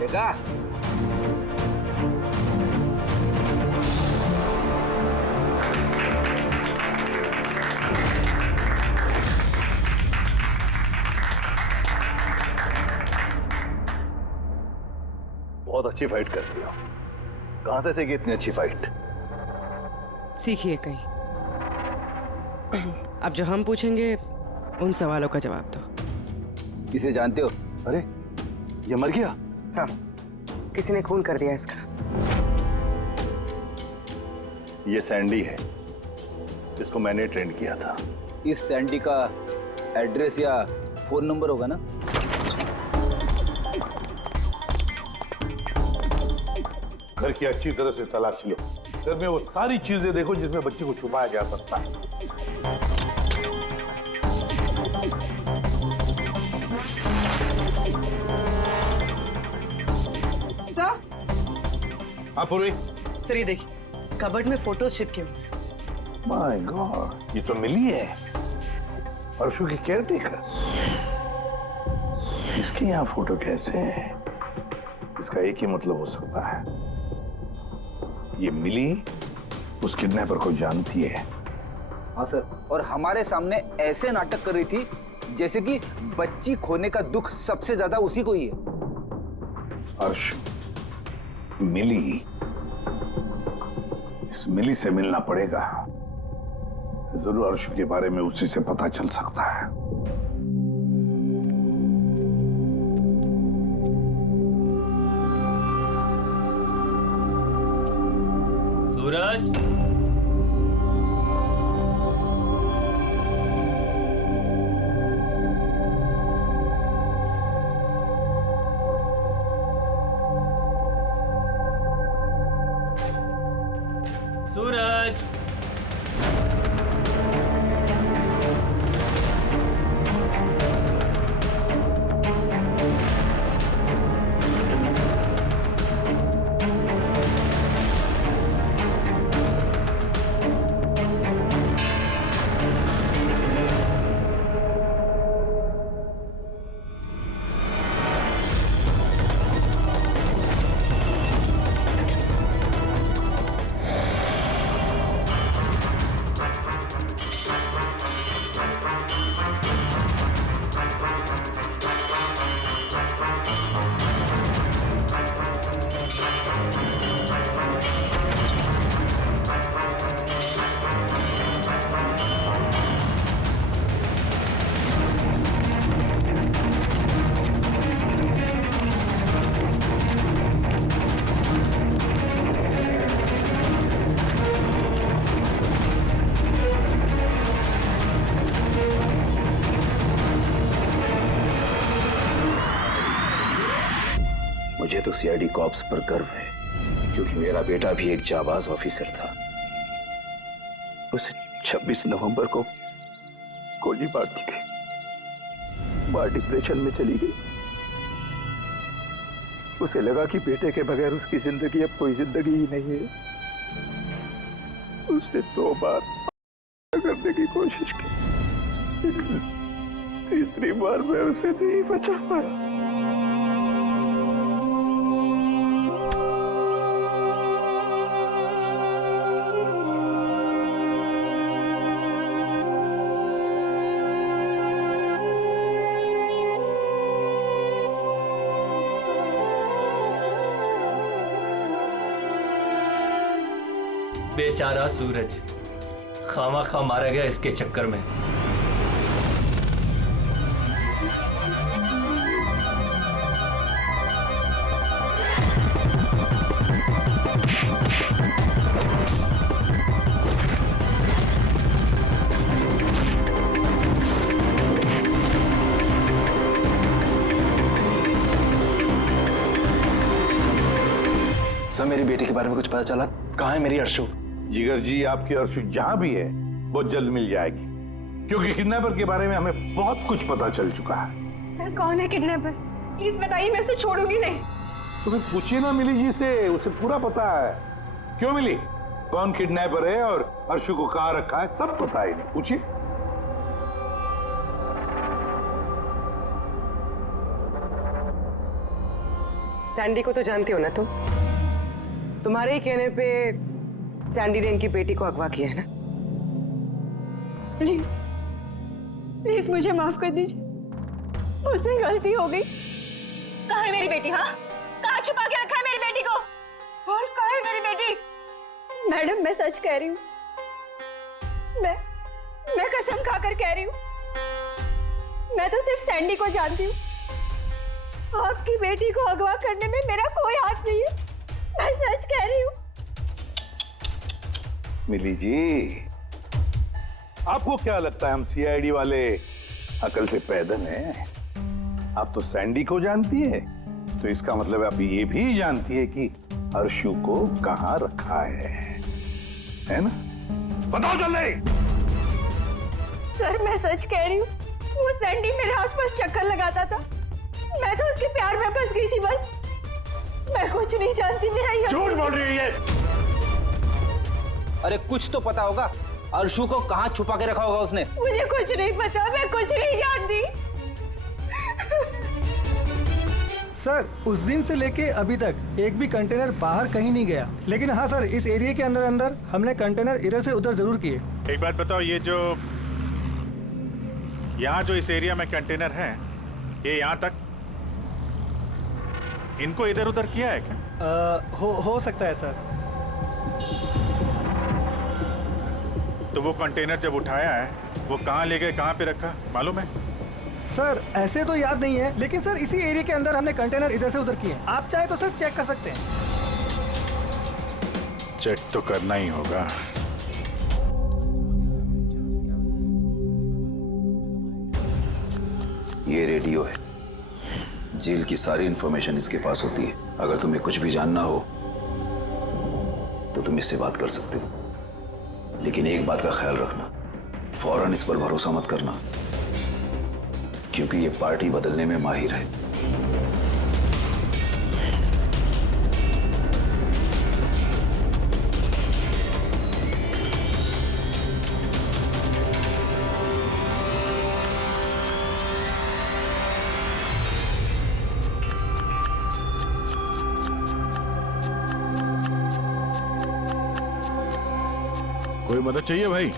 देखा? बहुत अच्छी फाइट करती हो। कहां से सीखी इतनी अच्छी फाइट? सीखिए कहीं। अब जो हम पूछेंगे उन सवालों का जवाब दो। इसे जानते हो? अरे ये मर गया? हाँ, किसी ने खून कर दिया इसका। ये सैंडी है, जिसको मैंने ट्रेन किया था। इस सैंडी का एड्रेस या फोन नंबर होगा ना? घर की अच्छी तरह से तलाश लो। घर में वो सारी चीजें देखो जिसमें बच्चे को छुपाया जा सकता है। हाँ पूर्वी। सर ये देखिए, कबर्ड में फोटोज चिपके हुए हैं। माय गॉड, ये तो मिली है परसों की केयरटेकर। इसके यहाँ फोटो कैसे है? इसका एक ही मतलब हो सकता है, ये मिली उस किडनैपर को जानती है। हाँ सर, और हमारे सामने ऐसे नाटक कर रही थी जैसे कि बच्ची खोने का दुख सबसे ज्यादा उसी को ही है। अर्श, मिली, इस मिली से मिलना पड़ेगा। जरूर अर्श के बारे में उसी से पता चल सकता है। सूरज, मुझे तो सीआईडी कॉप्स पर गर्व है, क्योंकि मेरा बेटा भी एक जाबाज ऑफिसर था। उसे 26 नवंबर को गोली मार दी गई। मां डिप्रेशन में चली गई। उसे लगा कि बेटे के बगैर उसकी जिंदगी अब कोई जिंदगी ही नहीं है। उसने 2 बार करने की कोशिश की, लेकिन तीसरी बार मैं उसे नहीं बचा पाया। बेचारा सूरज खामा खा मारा गया इसके चक्कर में। सर मेरी बेटी के बारे में कुछ पता चला? कहाँ है मेरी अर्शु? जिगर जी, आपकी अर्शु जहां भी है बहुत जल्द मिल जाएगी, क्योंकि किडनैपर के बारे में हमें बहुत कुछ पता चल चुका है। सर कौन है किडनैपर? प्लीज बताइए, मैं उसे छोड़ूंगी नहीं। तुम्हें पूछिए ना मिली जी से, उसे पूरा पता है। क्यों मिली, कौन किडनैपर है और अर्शु को कहां रखा है सब पता है। नहीं पूछिए। सैंडी को तो जानते हो ना तुम? तुम्हारे ही कहने पे सैंडी ने इनकी बेटी को अगवा किया है ना? प्लीज प्लीज मुझे माफ कर दीजिए, मुझसे गलती हो गई। कहाँ है मेरी बेटी? हाँ, कहाँ छुपा के रखा है मेरी बेटी को? और कहाँ है मेरी बेटी? मैडम मैं सच कह रही हूँ, मैं कसम खाकर कह रही हूँ, मैं तो सिर्फ सैंडी को जानती हूँ। आपकी बेटी को अगवा करने में मेरा कोई हाथ नहीं है, मैं सच कह रही हूँ। मिली जी, आपको क्या लगता है हम सीआईडी वाले अकल से पैदल हैं? आप तो सैंडी को जानती है, तो इसका मतलब आप ये भी जानती है कि अर्शु को कहां रखा है ना? बताओ जल्दी। सर मैं सच कह रही हूँ, वो सैंडी मेरे आसपास चक्कर लगाता था, मैं तो उसके प्यार में फंस गई थी बस। मैं कुछ नहीं जानती। मेरा ये झूठ बोल रही है। अरे कुछ तो पता होगा, अर्शु को कहाँ छुपा के रखा होगा उसने? मुझे कुछ नहीं पता, मैं कुछ नहीं जानती। सर उस दिन से लेके अभी तक एक भी कंटेनर बाहर कहीं नहीं गया, लेकिन हाँ सर इस एरिया के अंदर अंदर हमने कंटेनर इधर से उधर जरूर किए। एक बात बताओ, ये जो यहाँ जो इस एरिया में कंटेनर है, ये यहाँ तक इनको इधर उधर किया है क्या? हो सकता है सर। तो वो कंटेनर जब उठाया है वो कहाँ ले गए, कहाँ पे रखा मालूम है? सर ऐसे तो याद नहीं है, लेकिन सर इसी एरिया के अंदर हमने कंटेनर इधर से उधर किए। आप चाहे तो सर चेक कर सकते हैं। चेक तो करना ही होगा। ये रेडियो है, जेल की सारी इंफॉर्मेशन इसके पास होती है। अगर तुम्हें कुछ भी जानना हो तो तुम इससे बात कर सकते हो, लेकिन एक बात का ख्याल रखना, फौरन इस पर भरोसा मत करना, क्योंकि ये पार्टी बदलने में माहिर है। कोई मदद चाहिए भाई?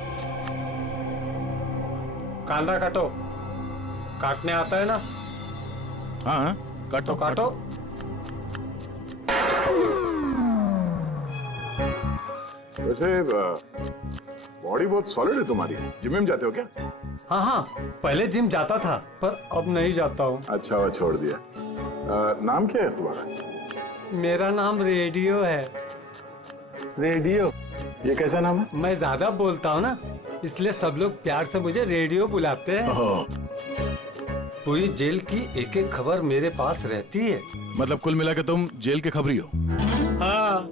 कांदा काटो, काटने आता है ना? हाँ हाँ काटो काटो। वैसे बॉडी बहुत सॉलिड है तुम्हारी, जिम में जाते हो क्या? हाँ हाँ, पहले जिम जाता था पर अब नहीं जाता हूँ। अच्छा वो छोड़ दिया। नाम क्या है तुम्हारा? मेरा नाम रेडियो है। रेडियो? ये कैसा नाम है? मैं ज्यादा बोलता हूँ ना, इसलिए सब लोग प्यार से मुझे रेडियो बुलाते हैं। पूरी जेल की एक एक खबर मेरे पास रहती है। मतलब कुल मिला के तुम जेल के खबरी हो? हाँ।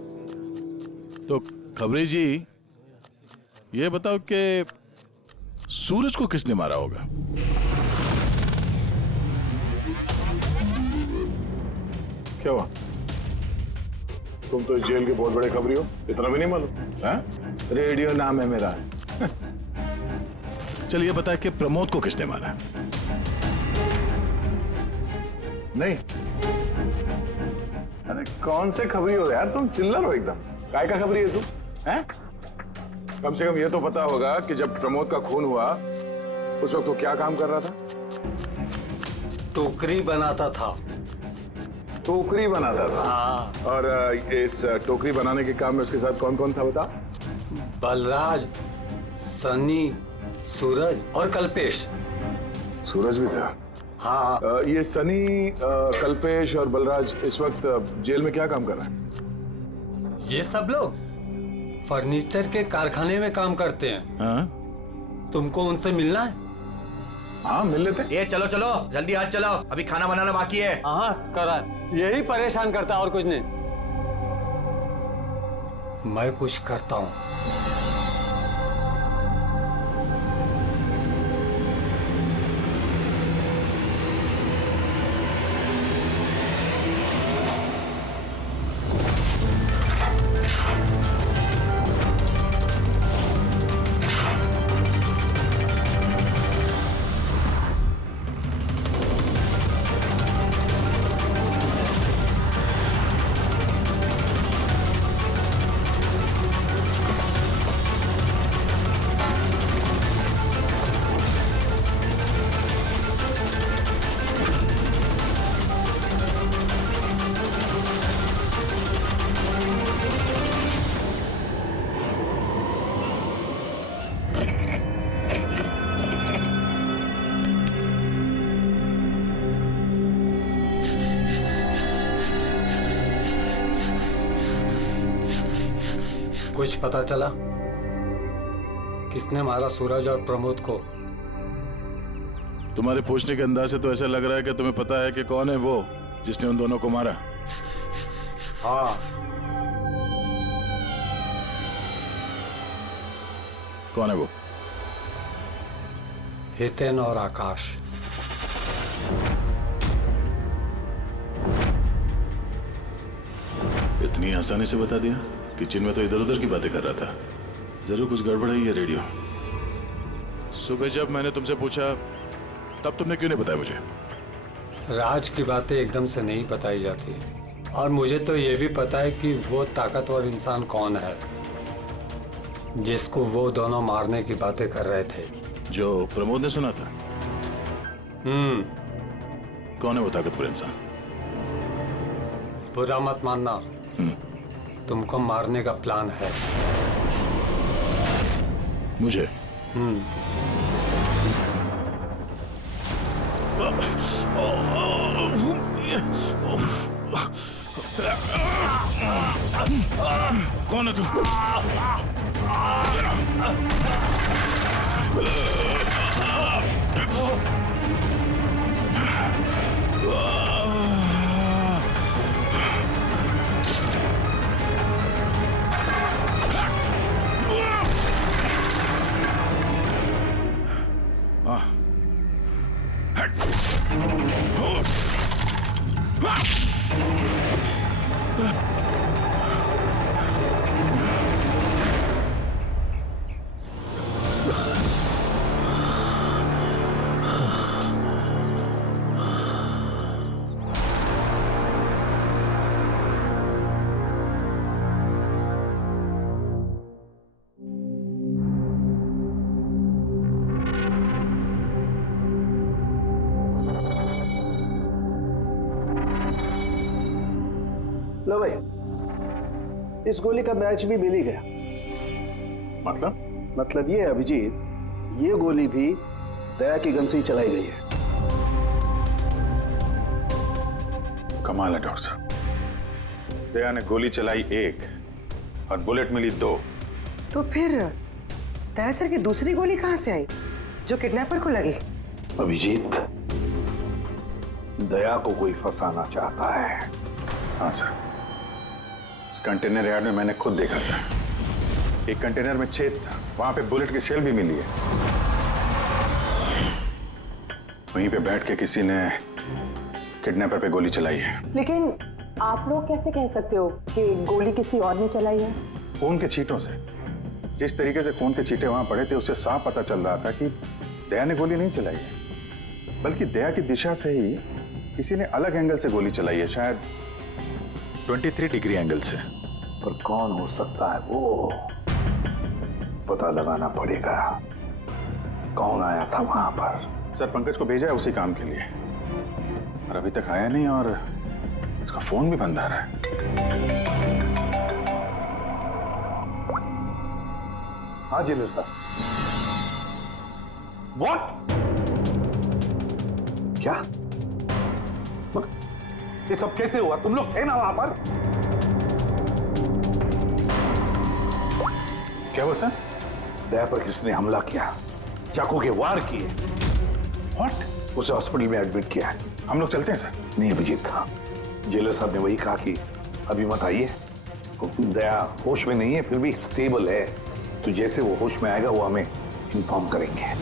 तो खबरी जी, ये बताओ कि सूरज को किसने मारा होगा? क्या हुआ? तुम तो इस जेल के बहुत बड़े खबरी हो, इतना भी नहीं मालूम? रेडियो नाम है मेरा। चलिए बता कि प्रमोद को किसने मारा? नहीं। अरे कौन से खबरी हो यार तुम? चिल्लर हो एकदम। काय का खबरी है तू? हैं? कम से कम ये तो पता होगा कि जब प्रमोद का खून हुआ उस वक्त वो क्या काम कर रहा था? टोकरी बनाता था। टोकरी बनाता था? हाँ। और इस टोकरी बनाने के काम में उसके साथ कौन कौन था बता? बलराज, सनी, सूरज और कल्पेश। सूरज भी था? हाँ। ये सनी, कल्पेश और बलराज इस वक्त जेल में क्या काम कर रहे हैं? ये सब लोग फर्नीचर के कारखाने में काम करते हैं। हाँ? तुमको उनसे मिलना है? हाँ मिल लेते। ये चलो चलो जल्दी हाथ चलाओ, अभी खाना बनाना बाकी है। हाँ करा, यही परेशान करता और कुछ नहीं। मैं कुछ करता हूँ। कुछ पता चला किसने मारा सूरज और प्रमोद को? तुम्हारे पूछने के अंदाज से तो ऐसा लग रहा है कि तुम्हें पता है कि कौन है वो जिसने उन दोनों को मारा। हाँ। कौन है वो? हितेन और आकाश। इतनी आसानी से बता दिया कि चिन्मय तो इधर उधर की बातें कर रहा था। जरूर कुछ गड़बड़ है ये रेडियो। सुबह जब मैंने तुमसे पूछा तब तुमने क्यों नहीं बताया मुझे? राज की बातें एकदम से नहीं बताई जाती, और मुझे तो ये भी पता है कि वो ताकतवर इंसान कौन है जिसको वो दोनों मारने की बातें कर रहे थे। जो प्रमोद ने सुना था? कौन है वो ताकतवर इंसान? बुरा मत मानना, तुमको मारने का प्लान है। मुझे? कौन है तू? लो भाई, इस गोली का मैच भी मिल ही गया। मतलब ये अभिजीत, ये गोली भी दया की गन से ही चलाई गई है। कमाल है डॉक्टर साहब, दया ने गोली चलाई 1 और बुलेट मिली 2। तो फिर दया सर की दूसरी गोली कहां से आई जो किडनैपर को लगी? अभिजीत, दया को कोई फंसाना चाहता है। हाँ सर, इस कंटेनर यार्ड में मैंने खुद देखा सर। एक कंटेनर में छेद था, वहां पे बुलेट की शेल भी मिली है। वहीं पे बैठ के किसी ने किडनैपर पे गोली चलाई है। लेकिन आप लोग कैसे कह सकते हो कि गोली किसी और ने चलाई है? खून के छींटों से, जिस तरीके से खून के छींटे वहां पड़े थे उससे साफ पता चल रहा था कि दया ने गोली नहीं चलाई है, बल्कि दया की दिशा से ही किसी ने अलग एंगल से गोली चलाई है, शायद 23 डिग्री एंगल से। पर कौन हो सकता है वो पता लगाना पड़ेगा। कौन आया था वहां पर? सर, पंकज को भेजा है उसी काम के लिए, और अभी तक आया नहीं, और उसका फोन भी बंद आ रहा है। हाँ जी सर। व्हाट? क्या? ये सब कैसे हुआ? तुम लोग थे ना वहां पर? क्या हुआ सर? दया पर किसने हमला किया, चाकू के वार किए। व्हाट? उसे हॉस्पिटल में एडमिट किया है। हम लोग चलते हैं सर। नहीं अभिजीत, हाँ, जेलर साहब ने वही कहा कि अभी मत आइए। दया होश में नहीं है, फिर भी स्टेबल है, तो जैसे वो होश में आएगा वो हमें इन्फॉर्म करेंगे।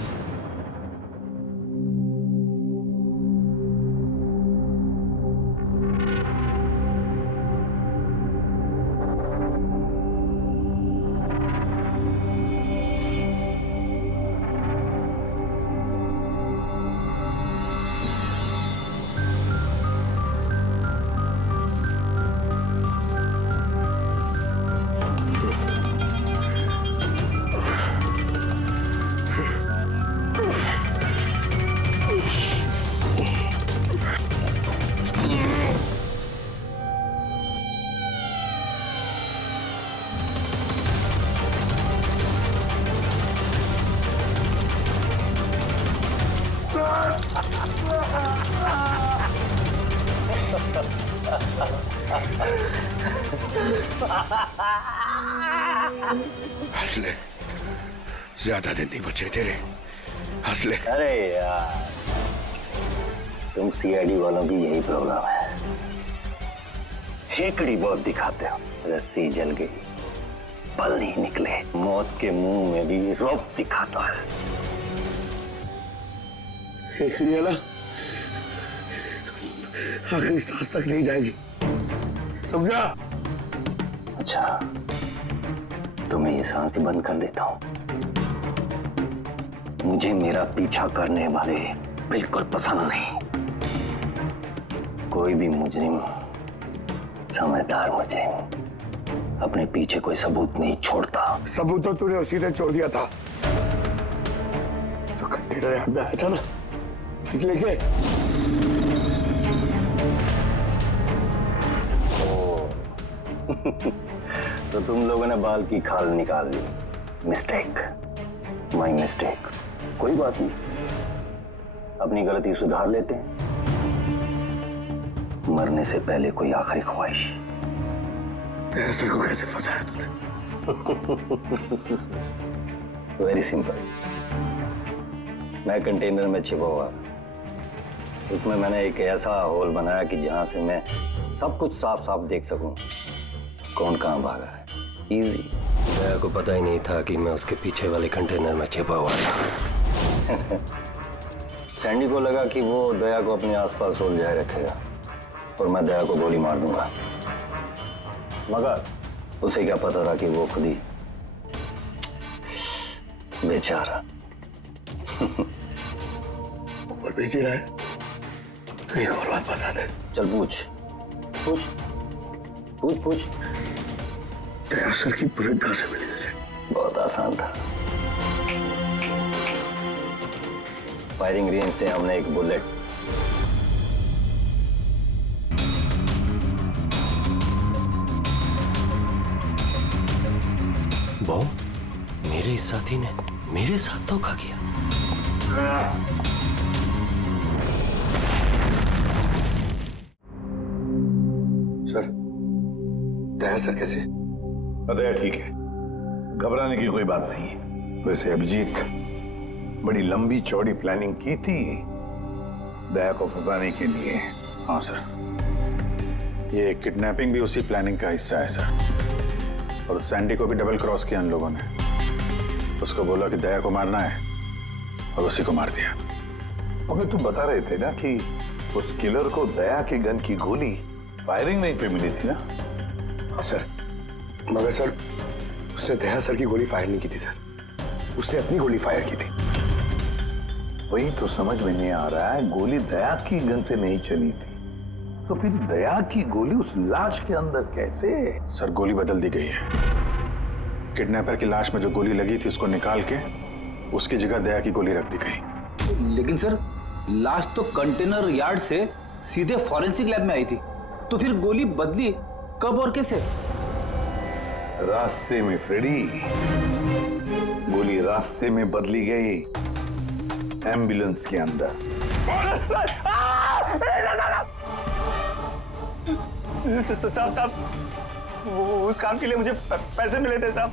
हंस ले, ज्यादा दिन नहीं बचे तेरे, हंस ले। अरे यार, तुम सीआईडी वालों की यही प्रॉब्लम है, हेकड़ी बहुत दिखाते हो। रस्सी जल गई, बल नहीं निकले, मौत के मुंह में भी रौब दिखाता है। हेकड़ी वाला आखिरी सांस तक नहीं जाएगी, समझा? अच्छा, तो मैं ये सांस बंद कर देता हूं। मुझे मेरा पीछा करने वाले बिल्कुल पसंद नहीं। कोई भी मुजरिम, समझदार मुजरिम अपने पीछे कोई सबूत नहीं छोड़ता। सबूत तो तूने उसी ने छोड़ दिया था, जो कंटेनर यार्ड में आया था ना, लेके। तो तुम लोगों ने बाल की खाल निकाल ली। Mistake, my mistake. कोई बात नहीं, अपनी गलती सुधार लेते हैं। मरने से पहले कोई आखिरी ख्वाहिश। तेरे सर को कैसे फंसाया तूने? Very simple. मैं कंटेनर में छिपा हुआ, उसमें मैंने एक ऐसा होल बनाया कि जहां से मैं सब कुछ साफ साफ देख सकूं, कौन कहां भागा है। इजी। दया को पता ही नहीं था कि मैं उसके पीछे वाले कंटेनर में छिपा हुआ था। सैंडी को लगा कि वो दया को अपने आसपास उलझाए रखेगा और मैं दया को गोली मार दूंगा, मगर उसे क्या पता था कि वो खुद ही बेचारा ऊपर बेच ही रहा है। तो एक और बात बता दे। चल पूछ पूछ पूछ पूछ। दया सर की बुलेट कहां से मिली तुझे? बहुत आसान था। फायरिंग रेंज से हमने एक बुलेट बॉम्ब मेरे साथी ने मेरे साथ धोखा किया। सर, दया सर कैसे? दया ठीक है, घबराने की कोई बात नहीं। वैसे अभिजीत, बड़ी लंबी चौड़ी प्लानिंग की थी, दया को फंसाने के लिए। हाँ सर, ये किडनैपिंग भी उसी प्लानिंग का हिस्सा है सर। और सैंडी को भी डबल क्रॉस किया उन लोगों ने। उसको बोला कि दया को मारना है और उसी को मार दिया। मगर तुम बता रहे थे ना कि उस किलर को दया के गन की गोली फायरिंग रेंज पे मिली थी ना? हाँ सर, मगर सर उसने दया सर की गोली फायर नहीं की थी सर, उसने अपनी गोली फायर की थी। वही तो समझ में नहीं आ रहा है, गोली दया की गन से नहीं चली थी तो फिर दया की गोली उस लाश के अंदर कैसे? सर गोली बदल दी गई है। किडनैपर की लाश में जो गोली लगी थी उसको निकाल के उसकी जगह दया की गोली रख दी गई। लेकिन सर लाश तो कंटेनर यार्ड से सीधे फॉरेंसिक लैब में आई थी, तो फिर गोली बदली कब और कैसे? रास्ते में फ्रेडी, गोली रास्ते में बदली गई, एम्बुलेंस के अंदर। साहब उस काम के लिए मुझे पैसे मिले थे साहब।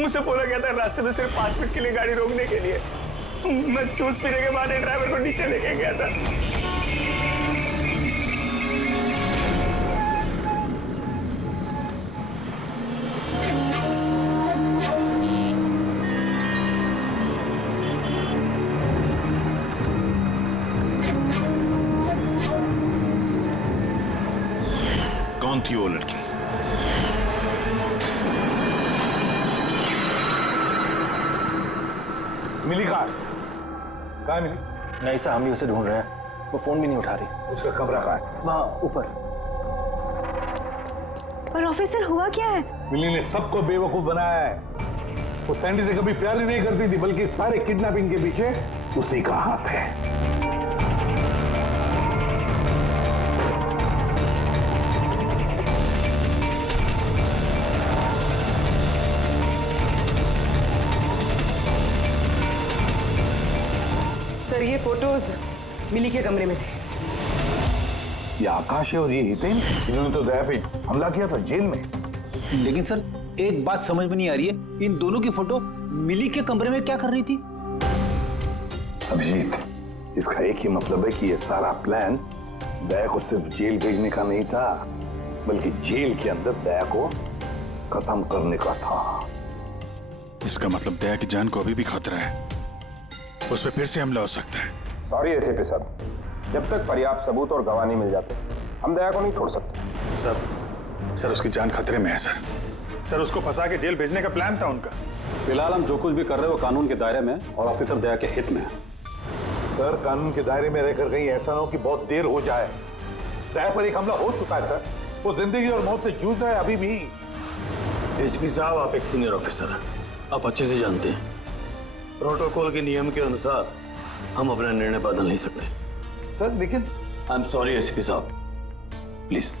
मुझसे बोला गया था रास्ते में सिर्फ 5 मिनट के लिए गाड़ी रोकने के लिए। मैं जूस पीने के बाद ड्राइवर को नीचे लेके गया था। कौन थी वो लड़की? मिली कहाँ मिली? नहीं साहब, हम भी उसे ढूंढ रहे हैं, वो फोन भी नहीं उठा रही। उसका कमरा कहाँ है? वहाँ ऊपर। पर ऑफिसर हुआ क्या है? मिली ने सबको बेवकूफ बनाया है। वो सैंडी से कभी प्यार ही नहीं करती थी, बल्कि सारे किडनैपिंग के पीछे उसी का हाथ है। सर ये फोटोज मिली के कमरे में थी। ये आकाश है और ये हितेन, इन्होंने तो दया पे हमला किया था जेल में। लेकिन सर एक बात समझ में नहीं आ रही है, इन दोनों की फोटो मिली के कमरे में क्या कर रही थी? अभिजीत, इसका एक ही मतलब है कि ये सारा प्लान दया को सिर्फ जेल भेजने का नहीं था, बल्कि जेल के अंदर दया को खत्म करने का था। इसका मतलब दया की जान को अभी भी खतरा है, उस पर फिर से हमला हो सकता है। सॉरी एसीपी साहब, जब तक पर्याप्त सबूत और गवाह नहीं मिल जाते हम दया को नहीं छोड़ सकते। सर उसकी जान खतरे में है सर उसको फंसा के जेल भेजने का प्लान था उनका। फिलहाल हम जो कुछ भी कर रहे हैं वो कानून के दायरे में और ऑफिसर दया के हित में है। सर कानून के दायरे में रहकर कहीं ऐसा ना हो कि बहुत देर हो जाए। दया पर एक हमला हो चुका है सर, वो जिंदगी और मौत से जूझ रहा है अभी भी। एसीपी साहब, आप एक सीनियर ऑफिसर हैं, आप अच्छे से जानते हैं प्रोटोकॉल के नियम के अनुसार हम अपना निर्णय बदल नहीं सकते। सर लेकिन आई एम सॉरी एसीपी साहब, प्लीज।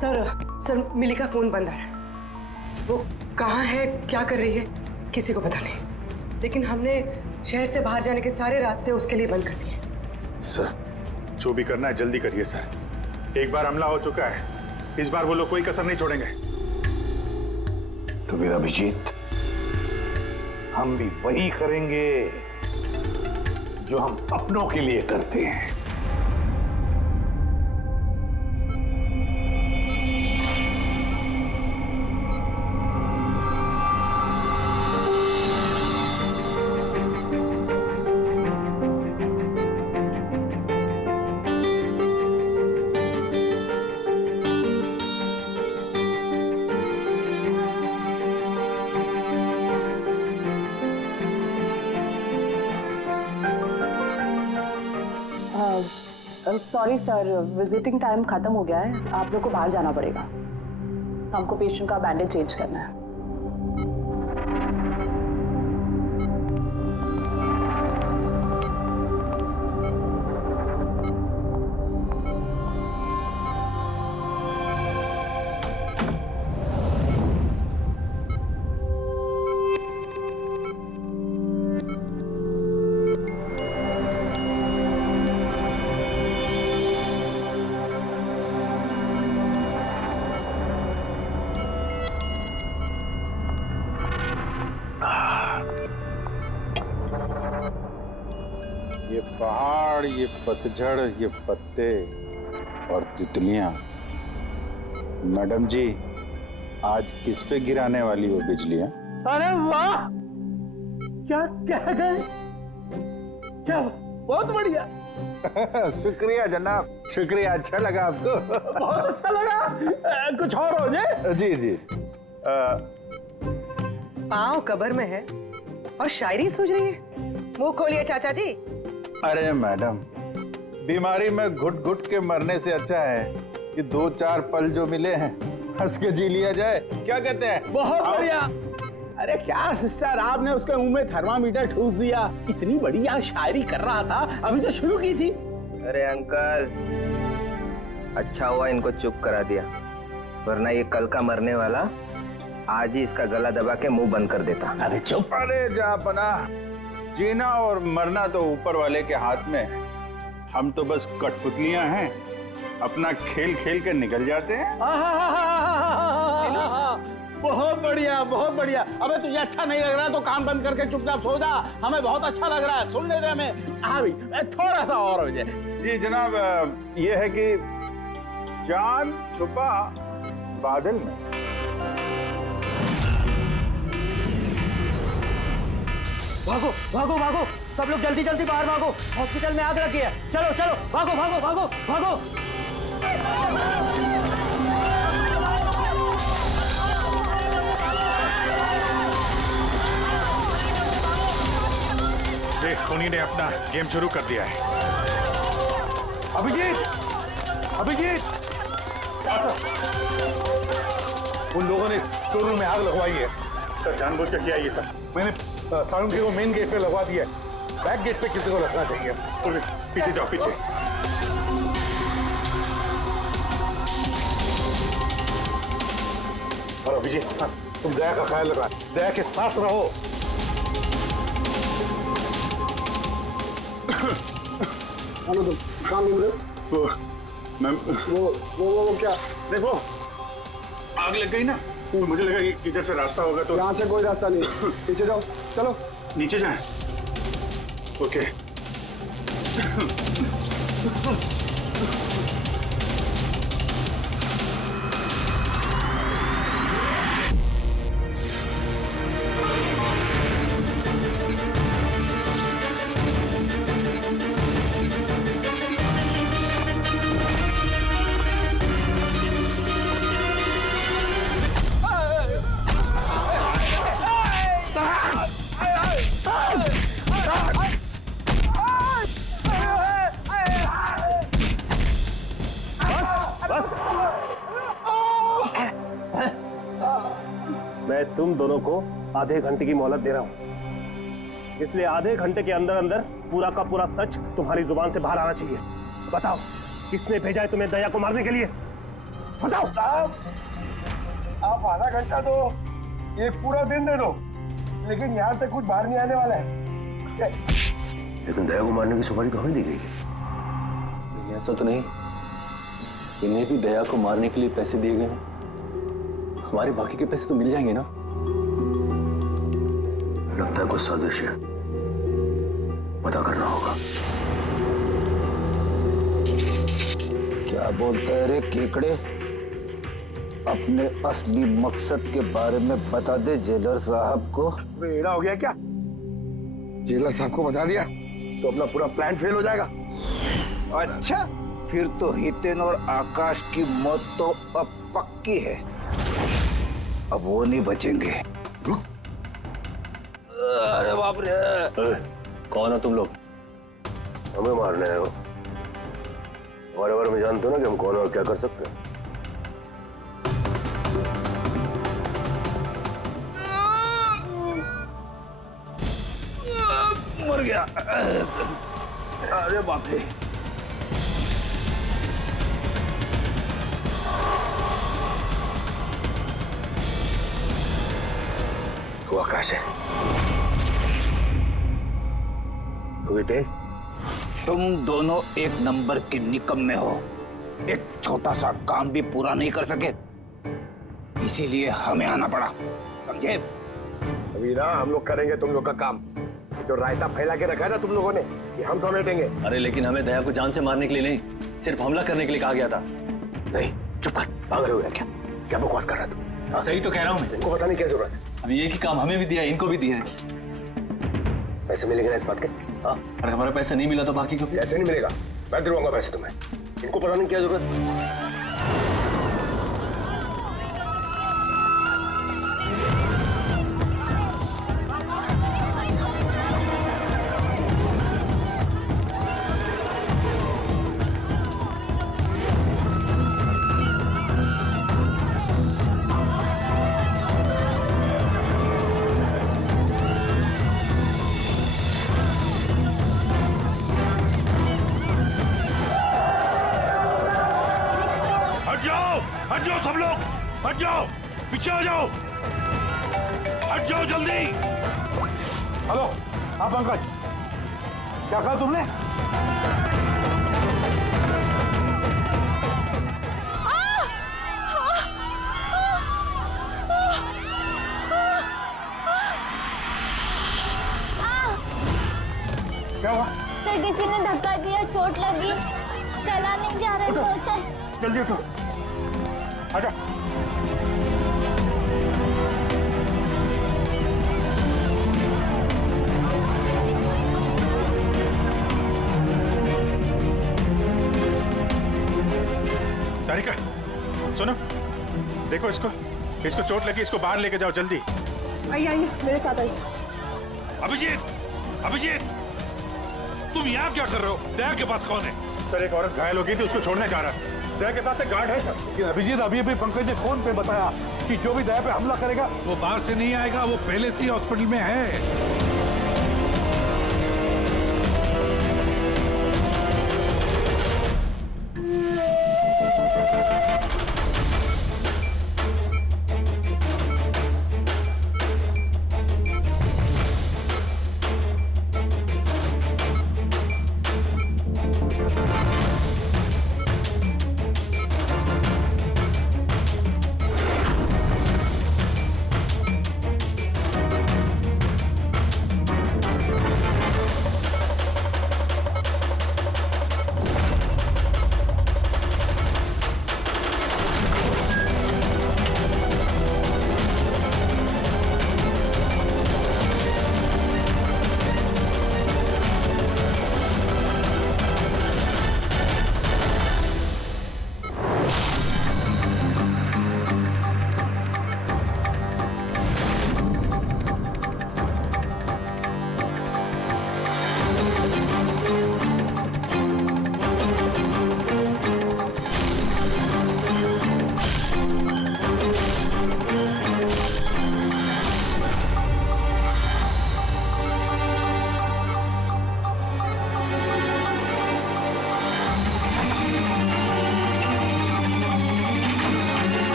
सर मिली का फोन बंद आ रहा है। वो कहाँ है, क्या कर रही है, किसी को पता नहीं। लेकिन हमने शहर से बाहर जाने के सारे रास्ते उसके लिए बंद कर दिए। सर जो भी करना है जल्दी करिए सर, एक बार हमला हो चुका है, इस बार वो लोग कोई कसर नहीं छोड़ेंगे। तो फिर अभिजीत, हम भी वही करेंगे जो हम अपनों के लिए करते हैं। सॉरी सर, विजिटिंग टाइम खत्म हो गया है, आप लोग को बाहर जाना पड़ेगा। हमको पेशेंट का बैंडेज चेंज करना है। ये पहाड़, ये पतझड़, ये पत्ते और तितलियां। मैडम जी, आज किस पे गिराने वाली हो बिजलियां? अरे वाह, क्या कह गए, क्या बहुत बढ़िया। शुक्रिया जनाब, शुक्रिया। अच्छा लगा आपको? बहुत अच्छा लगा। कुछ और हो जाए? जी जी। पाँव कब्र में है और शायरी सूझ रही है। मुंह खोलिए चाचा जी। अरे मैडम, बीमारी में घुट घुट के मरने से अच्छा है कि 2-4 पल जो मिले हैं हंस के जी लिया जाए। क्या कहते हैं? बहुत बढ़िया। अरे क्या सिस्टर, आपने उसके मुंह में थर्मामीटर ठूस दिया। इतनी बढ़िया शायरी कर रहा था, अभी तो शुरू की थी। अरे अंकल, अच्छा हुआ इनको चुप करा दिया, वरना ये कल का मरने वाला आज ही इसका गला दबा के मुंह बंद कर देता। अरे चुप। अरे जापना, जीना और मरना तो ऊपर वाले के हाथ में है। हम तो बस कठपुतलियां हैं, अपना खेल खेल के निकल जाते हैं। बहुत बढ़िया, बहुत बढ़िया। अबे तुझे अच्छा नहीं लग रहा तो काम बंद करके चुपचाप सो जा। हमें बहुत अच्छा लग रहा है, सुन ले रहे हमें। हाँ भाई, थोड़ा सा और हो जाए। जी जनाब, ये है कि चांद छुपा बादल में। भागो भागो भागो, सब लोग जल्दी जल्दी बाहर भागो, हॉस्पिटल में आग लगी है। चलो चलो, भागो भागो भागो भागो। देख, खोनी ने अपना गेम शुरू कर दिया है। अभिजीत, अभिजीत, उन लोगों ने शोरूम में आग लगवाई है। सर जानबूझ के किया ये सब। मैंने सालुंकी को मेन गेट पे लगवा दिया है। बैक गेट पे किसी को रखना चाहिए। पीछे जाओ, पीछे। और अभिजीत, तुम दया का ख्याल रखना, दया के साथ रहो। तो काम वो क्या देखो, आग लग गई ना, तो मुझे लगा कि इधर से रास्ता होगा। तो यहाँ से कोई रास्ता नहीं, पीछे जाओ। चलो नीचे जाएं। ओके। मैं तुम दोनों को आधे घंटे की मोहलत दे रहा हूं, इसलिए आधे घंटे के अंदर अंदर पूरा का पूरा सच तुम्हारी जुबान से बाहर आना चाहिए। बताओ, किसने भेजा है तुम्हें दया को मारने के लिए? बताओ। साहब, आप आधा घंटा दो, एक पूरा दिन दे दो, लेकिन यहाँ से कुछ बाहर नहीं आने वाला है। लेकिन दया को मारने की सुपारी तो हमें दी गई। ऐसा तो नहीं, इन्हें भी दया को मारने के लिए पैसे दिए गए हैं। हमारे बाकी के पैसे तो मिल जाएंगे ना? लगता है कुछ साजिश है, पता करना होगा। क्या बोलता है रे केकड़े? अपने असली मकसद के बारे में बता दे जेलर साहब को। बेड़ा हो गया क्या? जेलर साहब को बता दिया तो अपना पूरा प्लान फेल हो जाएगा। अच्छा, फिर तो हितेन और आकाश की मौत तो अब पक्की है, अब वो नहीं बचेंगे। अरे बाप रे! कौन हो तुम लोग? हमें मारने आए हो? और अगर मैं जानता हूं ना कि हम कौन और क्या कर सकते हैं। मर गया। अरे बाप रे! वो आकाश है। तुम दोनों एक नंबर के निकम्मे हो, एक छोटा सा काम भी पूरा नहीं कर सके, इसीलिए हमें आना पड़ा, समझे? अभी ना हम लोग करेंगे तुम लोग का काम। जो रायता फैला के रखा है ना तुम लोगों ने, ये हम समेटेंगे। अरे लेकिन हमें दया को जान से मारने के लिए नहीं, सिर्फ हमला करने के लिए कहा गया था। नहीं, चुप कर, पागल हो गया क्या? क्या बकवास कर रहा तू? सही तो कह रहा हूँ मैं। इनको बताने की क्या जरूरत है? अब ये की काम हमें भी दिया है, इनको भी दिया है। पैसे मिलेंगे ना इस बात के? हाँ, अगर हमारा पैसा नहीं मिला तो बाकी को पैसे नहीं मिलेगा, मैं दिलवाऊंगा पैसे तुम्हें। इनको बताने की क्या जरूरत? हट जाओ सब लोग, हट जाओ, पीछे आ जाओ, हट जाओ जल्दी। हेलो, हाँ पंकज, क्या कहा तुमने? क्या हुआ? सर किसी ने धक्का दिया, चोट लगी, चला नहीं जा रहा है सर। जल्दी उठो, आजा। तारिका, सुनो, देखो इसको चोट लगी, इसको बाहर लेके जाओ जल्दी। आइए मेरे साथ आइए। अभिजीत, तुम यहाँ क्या कर रहे हो? दया के पास कौन है? सर एक औरत घायल हो गई थी, उसको छोड़ने जा रहा है। दया के पास एक गार्ड है सर। अभिजीत, अभी पंकज ने फोन पे बताया कि जो भी दया पे हमला करेगा वो बाहर से नहीं आएगा, वो पहले से ही हॉस्पिटल में है।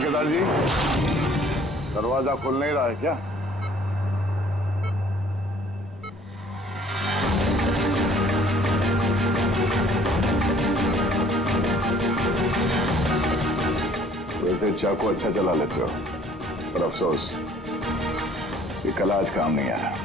केदार जी, दरवाजा खुल नहीं रहा है क्या? वैसे चाकू अच्छा चला लेते हो, पर अफसोस ये कला आज काम नहीं आया।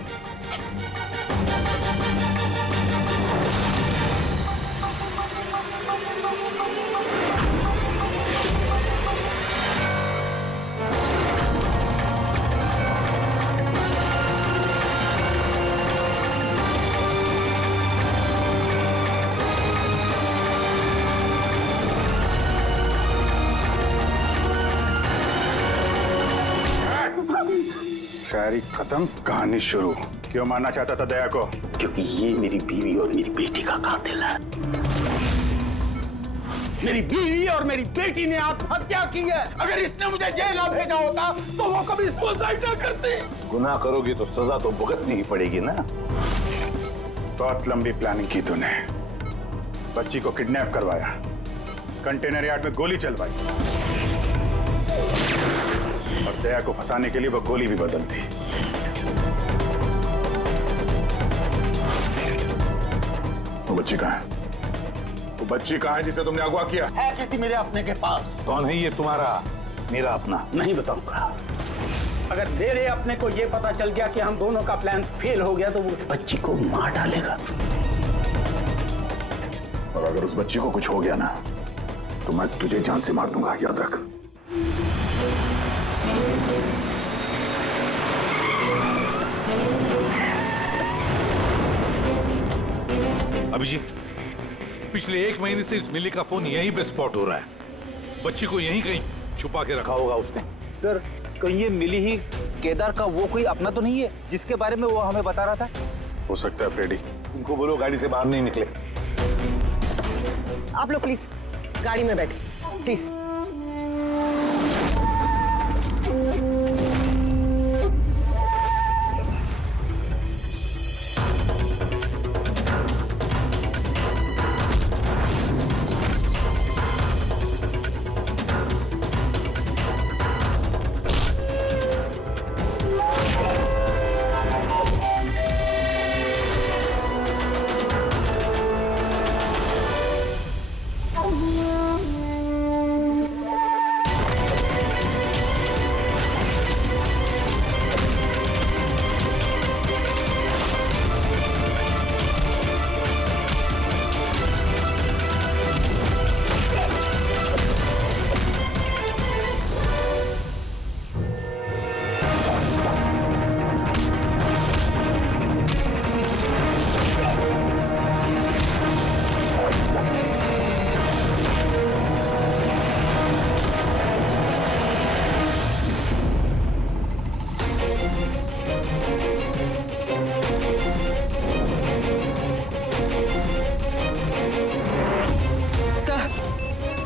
शायरी खत्म, कहानी शुरू। क्यों मारना चाहता था दया को? क्योंकि ये मेरी बीवी और मेरी बेटी का कातिल है। मेरी बीवी और मेरी बेटी ने आत्महत्या की है। अगर इसने मुझे जेल ना भेजा होता तो वो कभी सुसाइड ना करती। गुनाह करोगी तो सजा तो भुगतनी ही पड़ेगी ना। बहुत लंबी प्लानिंग की तूने। बच्ची को किडनैप करवाया, कंटेनर यार्ड में गोली चलवाई और दया को फंसाने के लिए वो गोली भी बदल दी। वो बच्ची कहाँ है? वो बच्ची कहाँ है जिसे तुमने अगवा किया? है किसी मेरे अपने के पास। कौन है ये तुम्हारा मेरा अपना। नहीं बताऊंगा। अगर मेरे अपने को ये पता चल गया कि हम दोनों का प्लान फेल हो गया तो वो उस बच्ची को मार डालेगा। और अगर उस बच्ची को कुछ हो गया ना तो मैं तुझे जान से मार दूंगा, याद रख। अभिजीत, पिछले 1 महीने से इस मिली का फोन यहीं पे स्पॉट हो रहा है। बच्ची को यहीं कहीं छुपा के रखा होगा उसने। सर, कहीं ये मिली ही केदार का वो कोई अपना तो नहीं है जिसके बारे में वो हमें बता रहा था? हो सकता है फ्रेडी। उनको बोलो गाड़ी से बाहर नहीं निकले। आप लोग प्लीज गाड़ी में बैठे, प्लीज।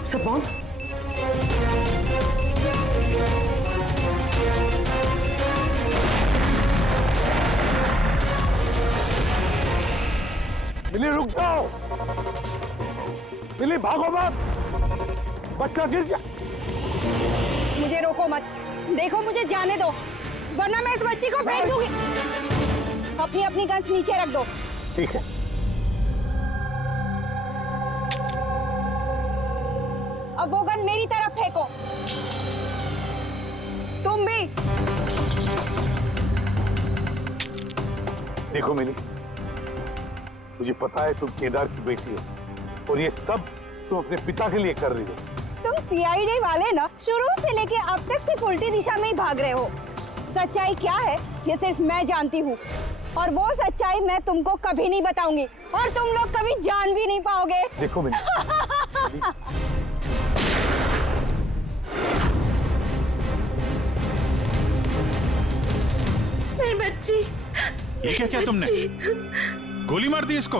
सब बॉन्ड? मिली रुक जाओ, मिली भागो मत, बच्चा गिर गया। मुझे रोको मत, देखो मुझे जाने दो वरना मैं इस बच्ची को फेंक दूंगी। अपनी अपनी गन्स नीचे रख दो। ठीक है। अब वो गन मेरी तरफ फेंको। तुम भी। देखो मिली, मुझे पता है तुम केदार की बेटी हो और ये सब तुम अपने पिता के लिए कर रही हो। तुम सीआईडी वाले ना शुरू से लेके अब तक सिर्फ उल्टी दिशा में ही भाग रहे हो। सच्चाई क्या है ये सिर्फ मैं जानती हूँ और वो सच्चाई मैं तुमको कभी नहीं बताऊंगी और तुम लोग कभी जान भी नहीं पाओगे। देखो मिली, मेरी बच्ची। ये क्या किया तुमने? गोली मार दी इसको?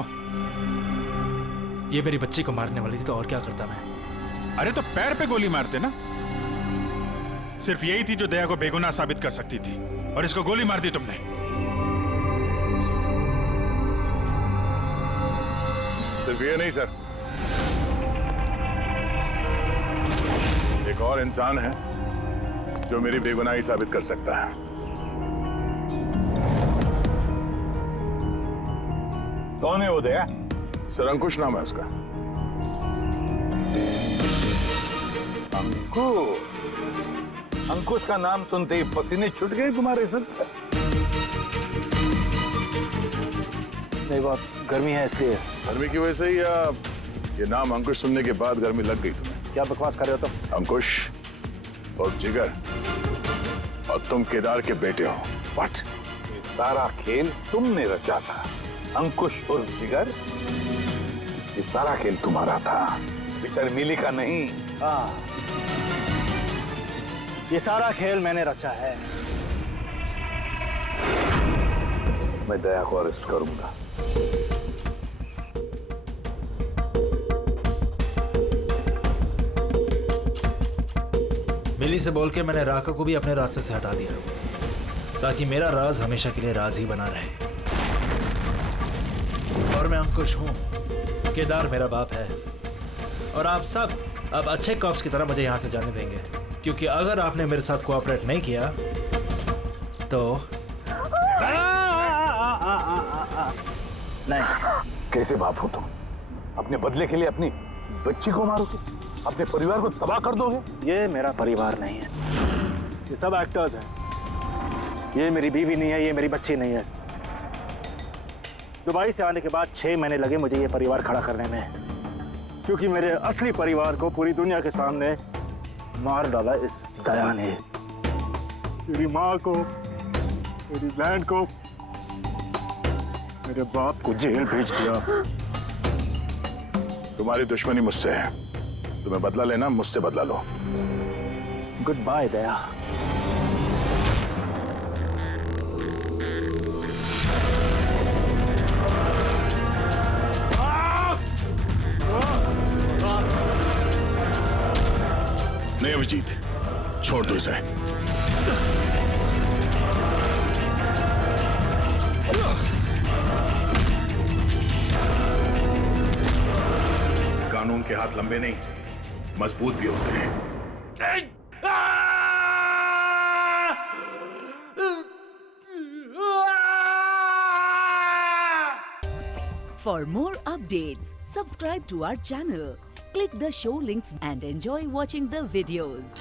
ये मेरी बच्ची को मारने वाली थी तो और क्या करता मैं? अरे तो पैर पे गोली मारते ना। सिर्फ यही थी जो दया को बेगुनाह साबित कर सकती थी और इसको गोली मार दी तुमने। सिर्फ ये नहीं सर, एक और इंसान है जो मेरी बेगुनाही साबित कर सकता है। कौन है वो दया? सर अंकुश नाम है उसका। अंकुश? अंकुश का नाम सुनते ही पसीने छूट गए तुम्हारे सर? नहीं, बहुत गर्मी है इसलिए। गर्मी की वजह से ही या ये नाम अंकुश सुनने के बाद गर्मी लग गई तुम्हें? क्या बकवास कर रहे हो तुम? अंकुश और जिगर और तुम केदार के बेटे हो। व्हाट? ये सारा खेल तुमने रचा था? अंकुश और जिगर, ये सारा खेल तुम्हारा था, बेचारी मिली का नहीं। हाँ, ये सारा खेल मैंने रचा है। मैं दया को अरेस्ट करूंगा। मिली से बोल के मैंने राका को भी अपने रास्ते से हटा दिया ताकि मेरा राज हमेशा के लिए राज ही बना रहे। और मैं अंकुश हूं, केदार मेरा बाप है और आप सब अब अच्छे कॉप्स की तरह मुझे यहां से जाने देंगे क्योंकि अगर आपने मेरे साथ कोऑपरेट नहीं किया तो नहीं। कैसे बाप हो तुम? अपने बदले के लिए अपनी बच्ची को मारोगे? अपने परिवार को तबाह कर दोगे? ये मेरा परिवार नहीं है, ये सब एक्टर्स हैं। ये मेरी बीवी नहीं है, ये मेरी बच्ची नहीं है। दुबई से आने के बाद 6 महीने लगे मुझे ये परिवार खड़ा करने में, क्योंकि मेरे असली परिवार को पूरी दुनिया के सामने मार डाला इस दया ने। मेरी माँ को, मेरी बहन को, मेरे बाप को जेल भेज दिया। तुम्हारी दुश्मनी मुझसे है, तुम्हें बदला लेना, मुझसे बदला लो। गुड बाय दया। नहीं अभिजीत, छोड़ दो इसे। कानून के हाथ लंबे नहीं, मजबूत भी होते हैं। For more updates, subscribe to our channel, click the show links and enjoy watching the videos.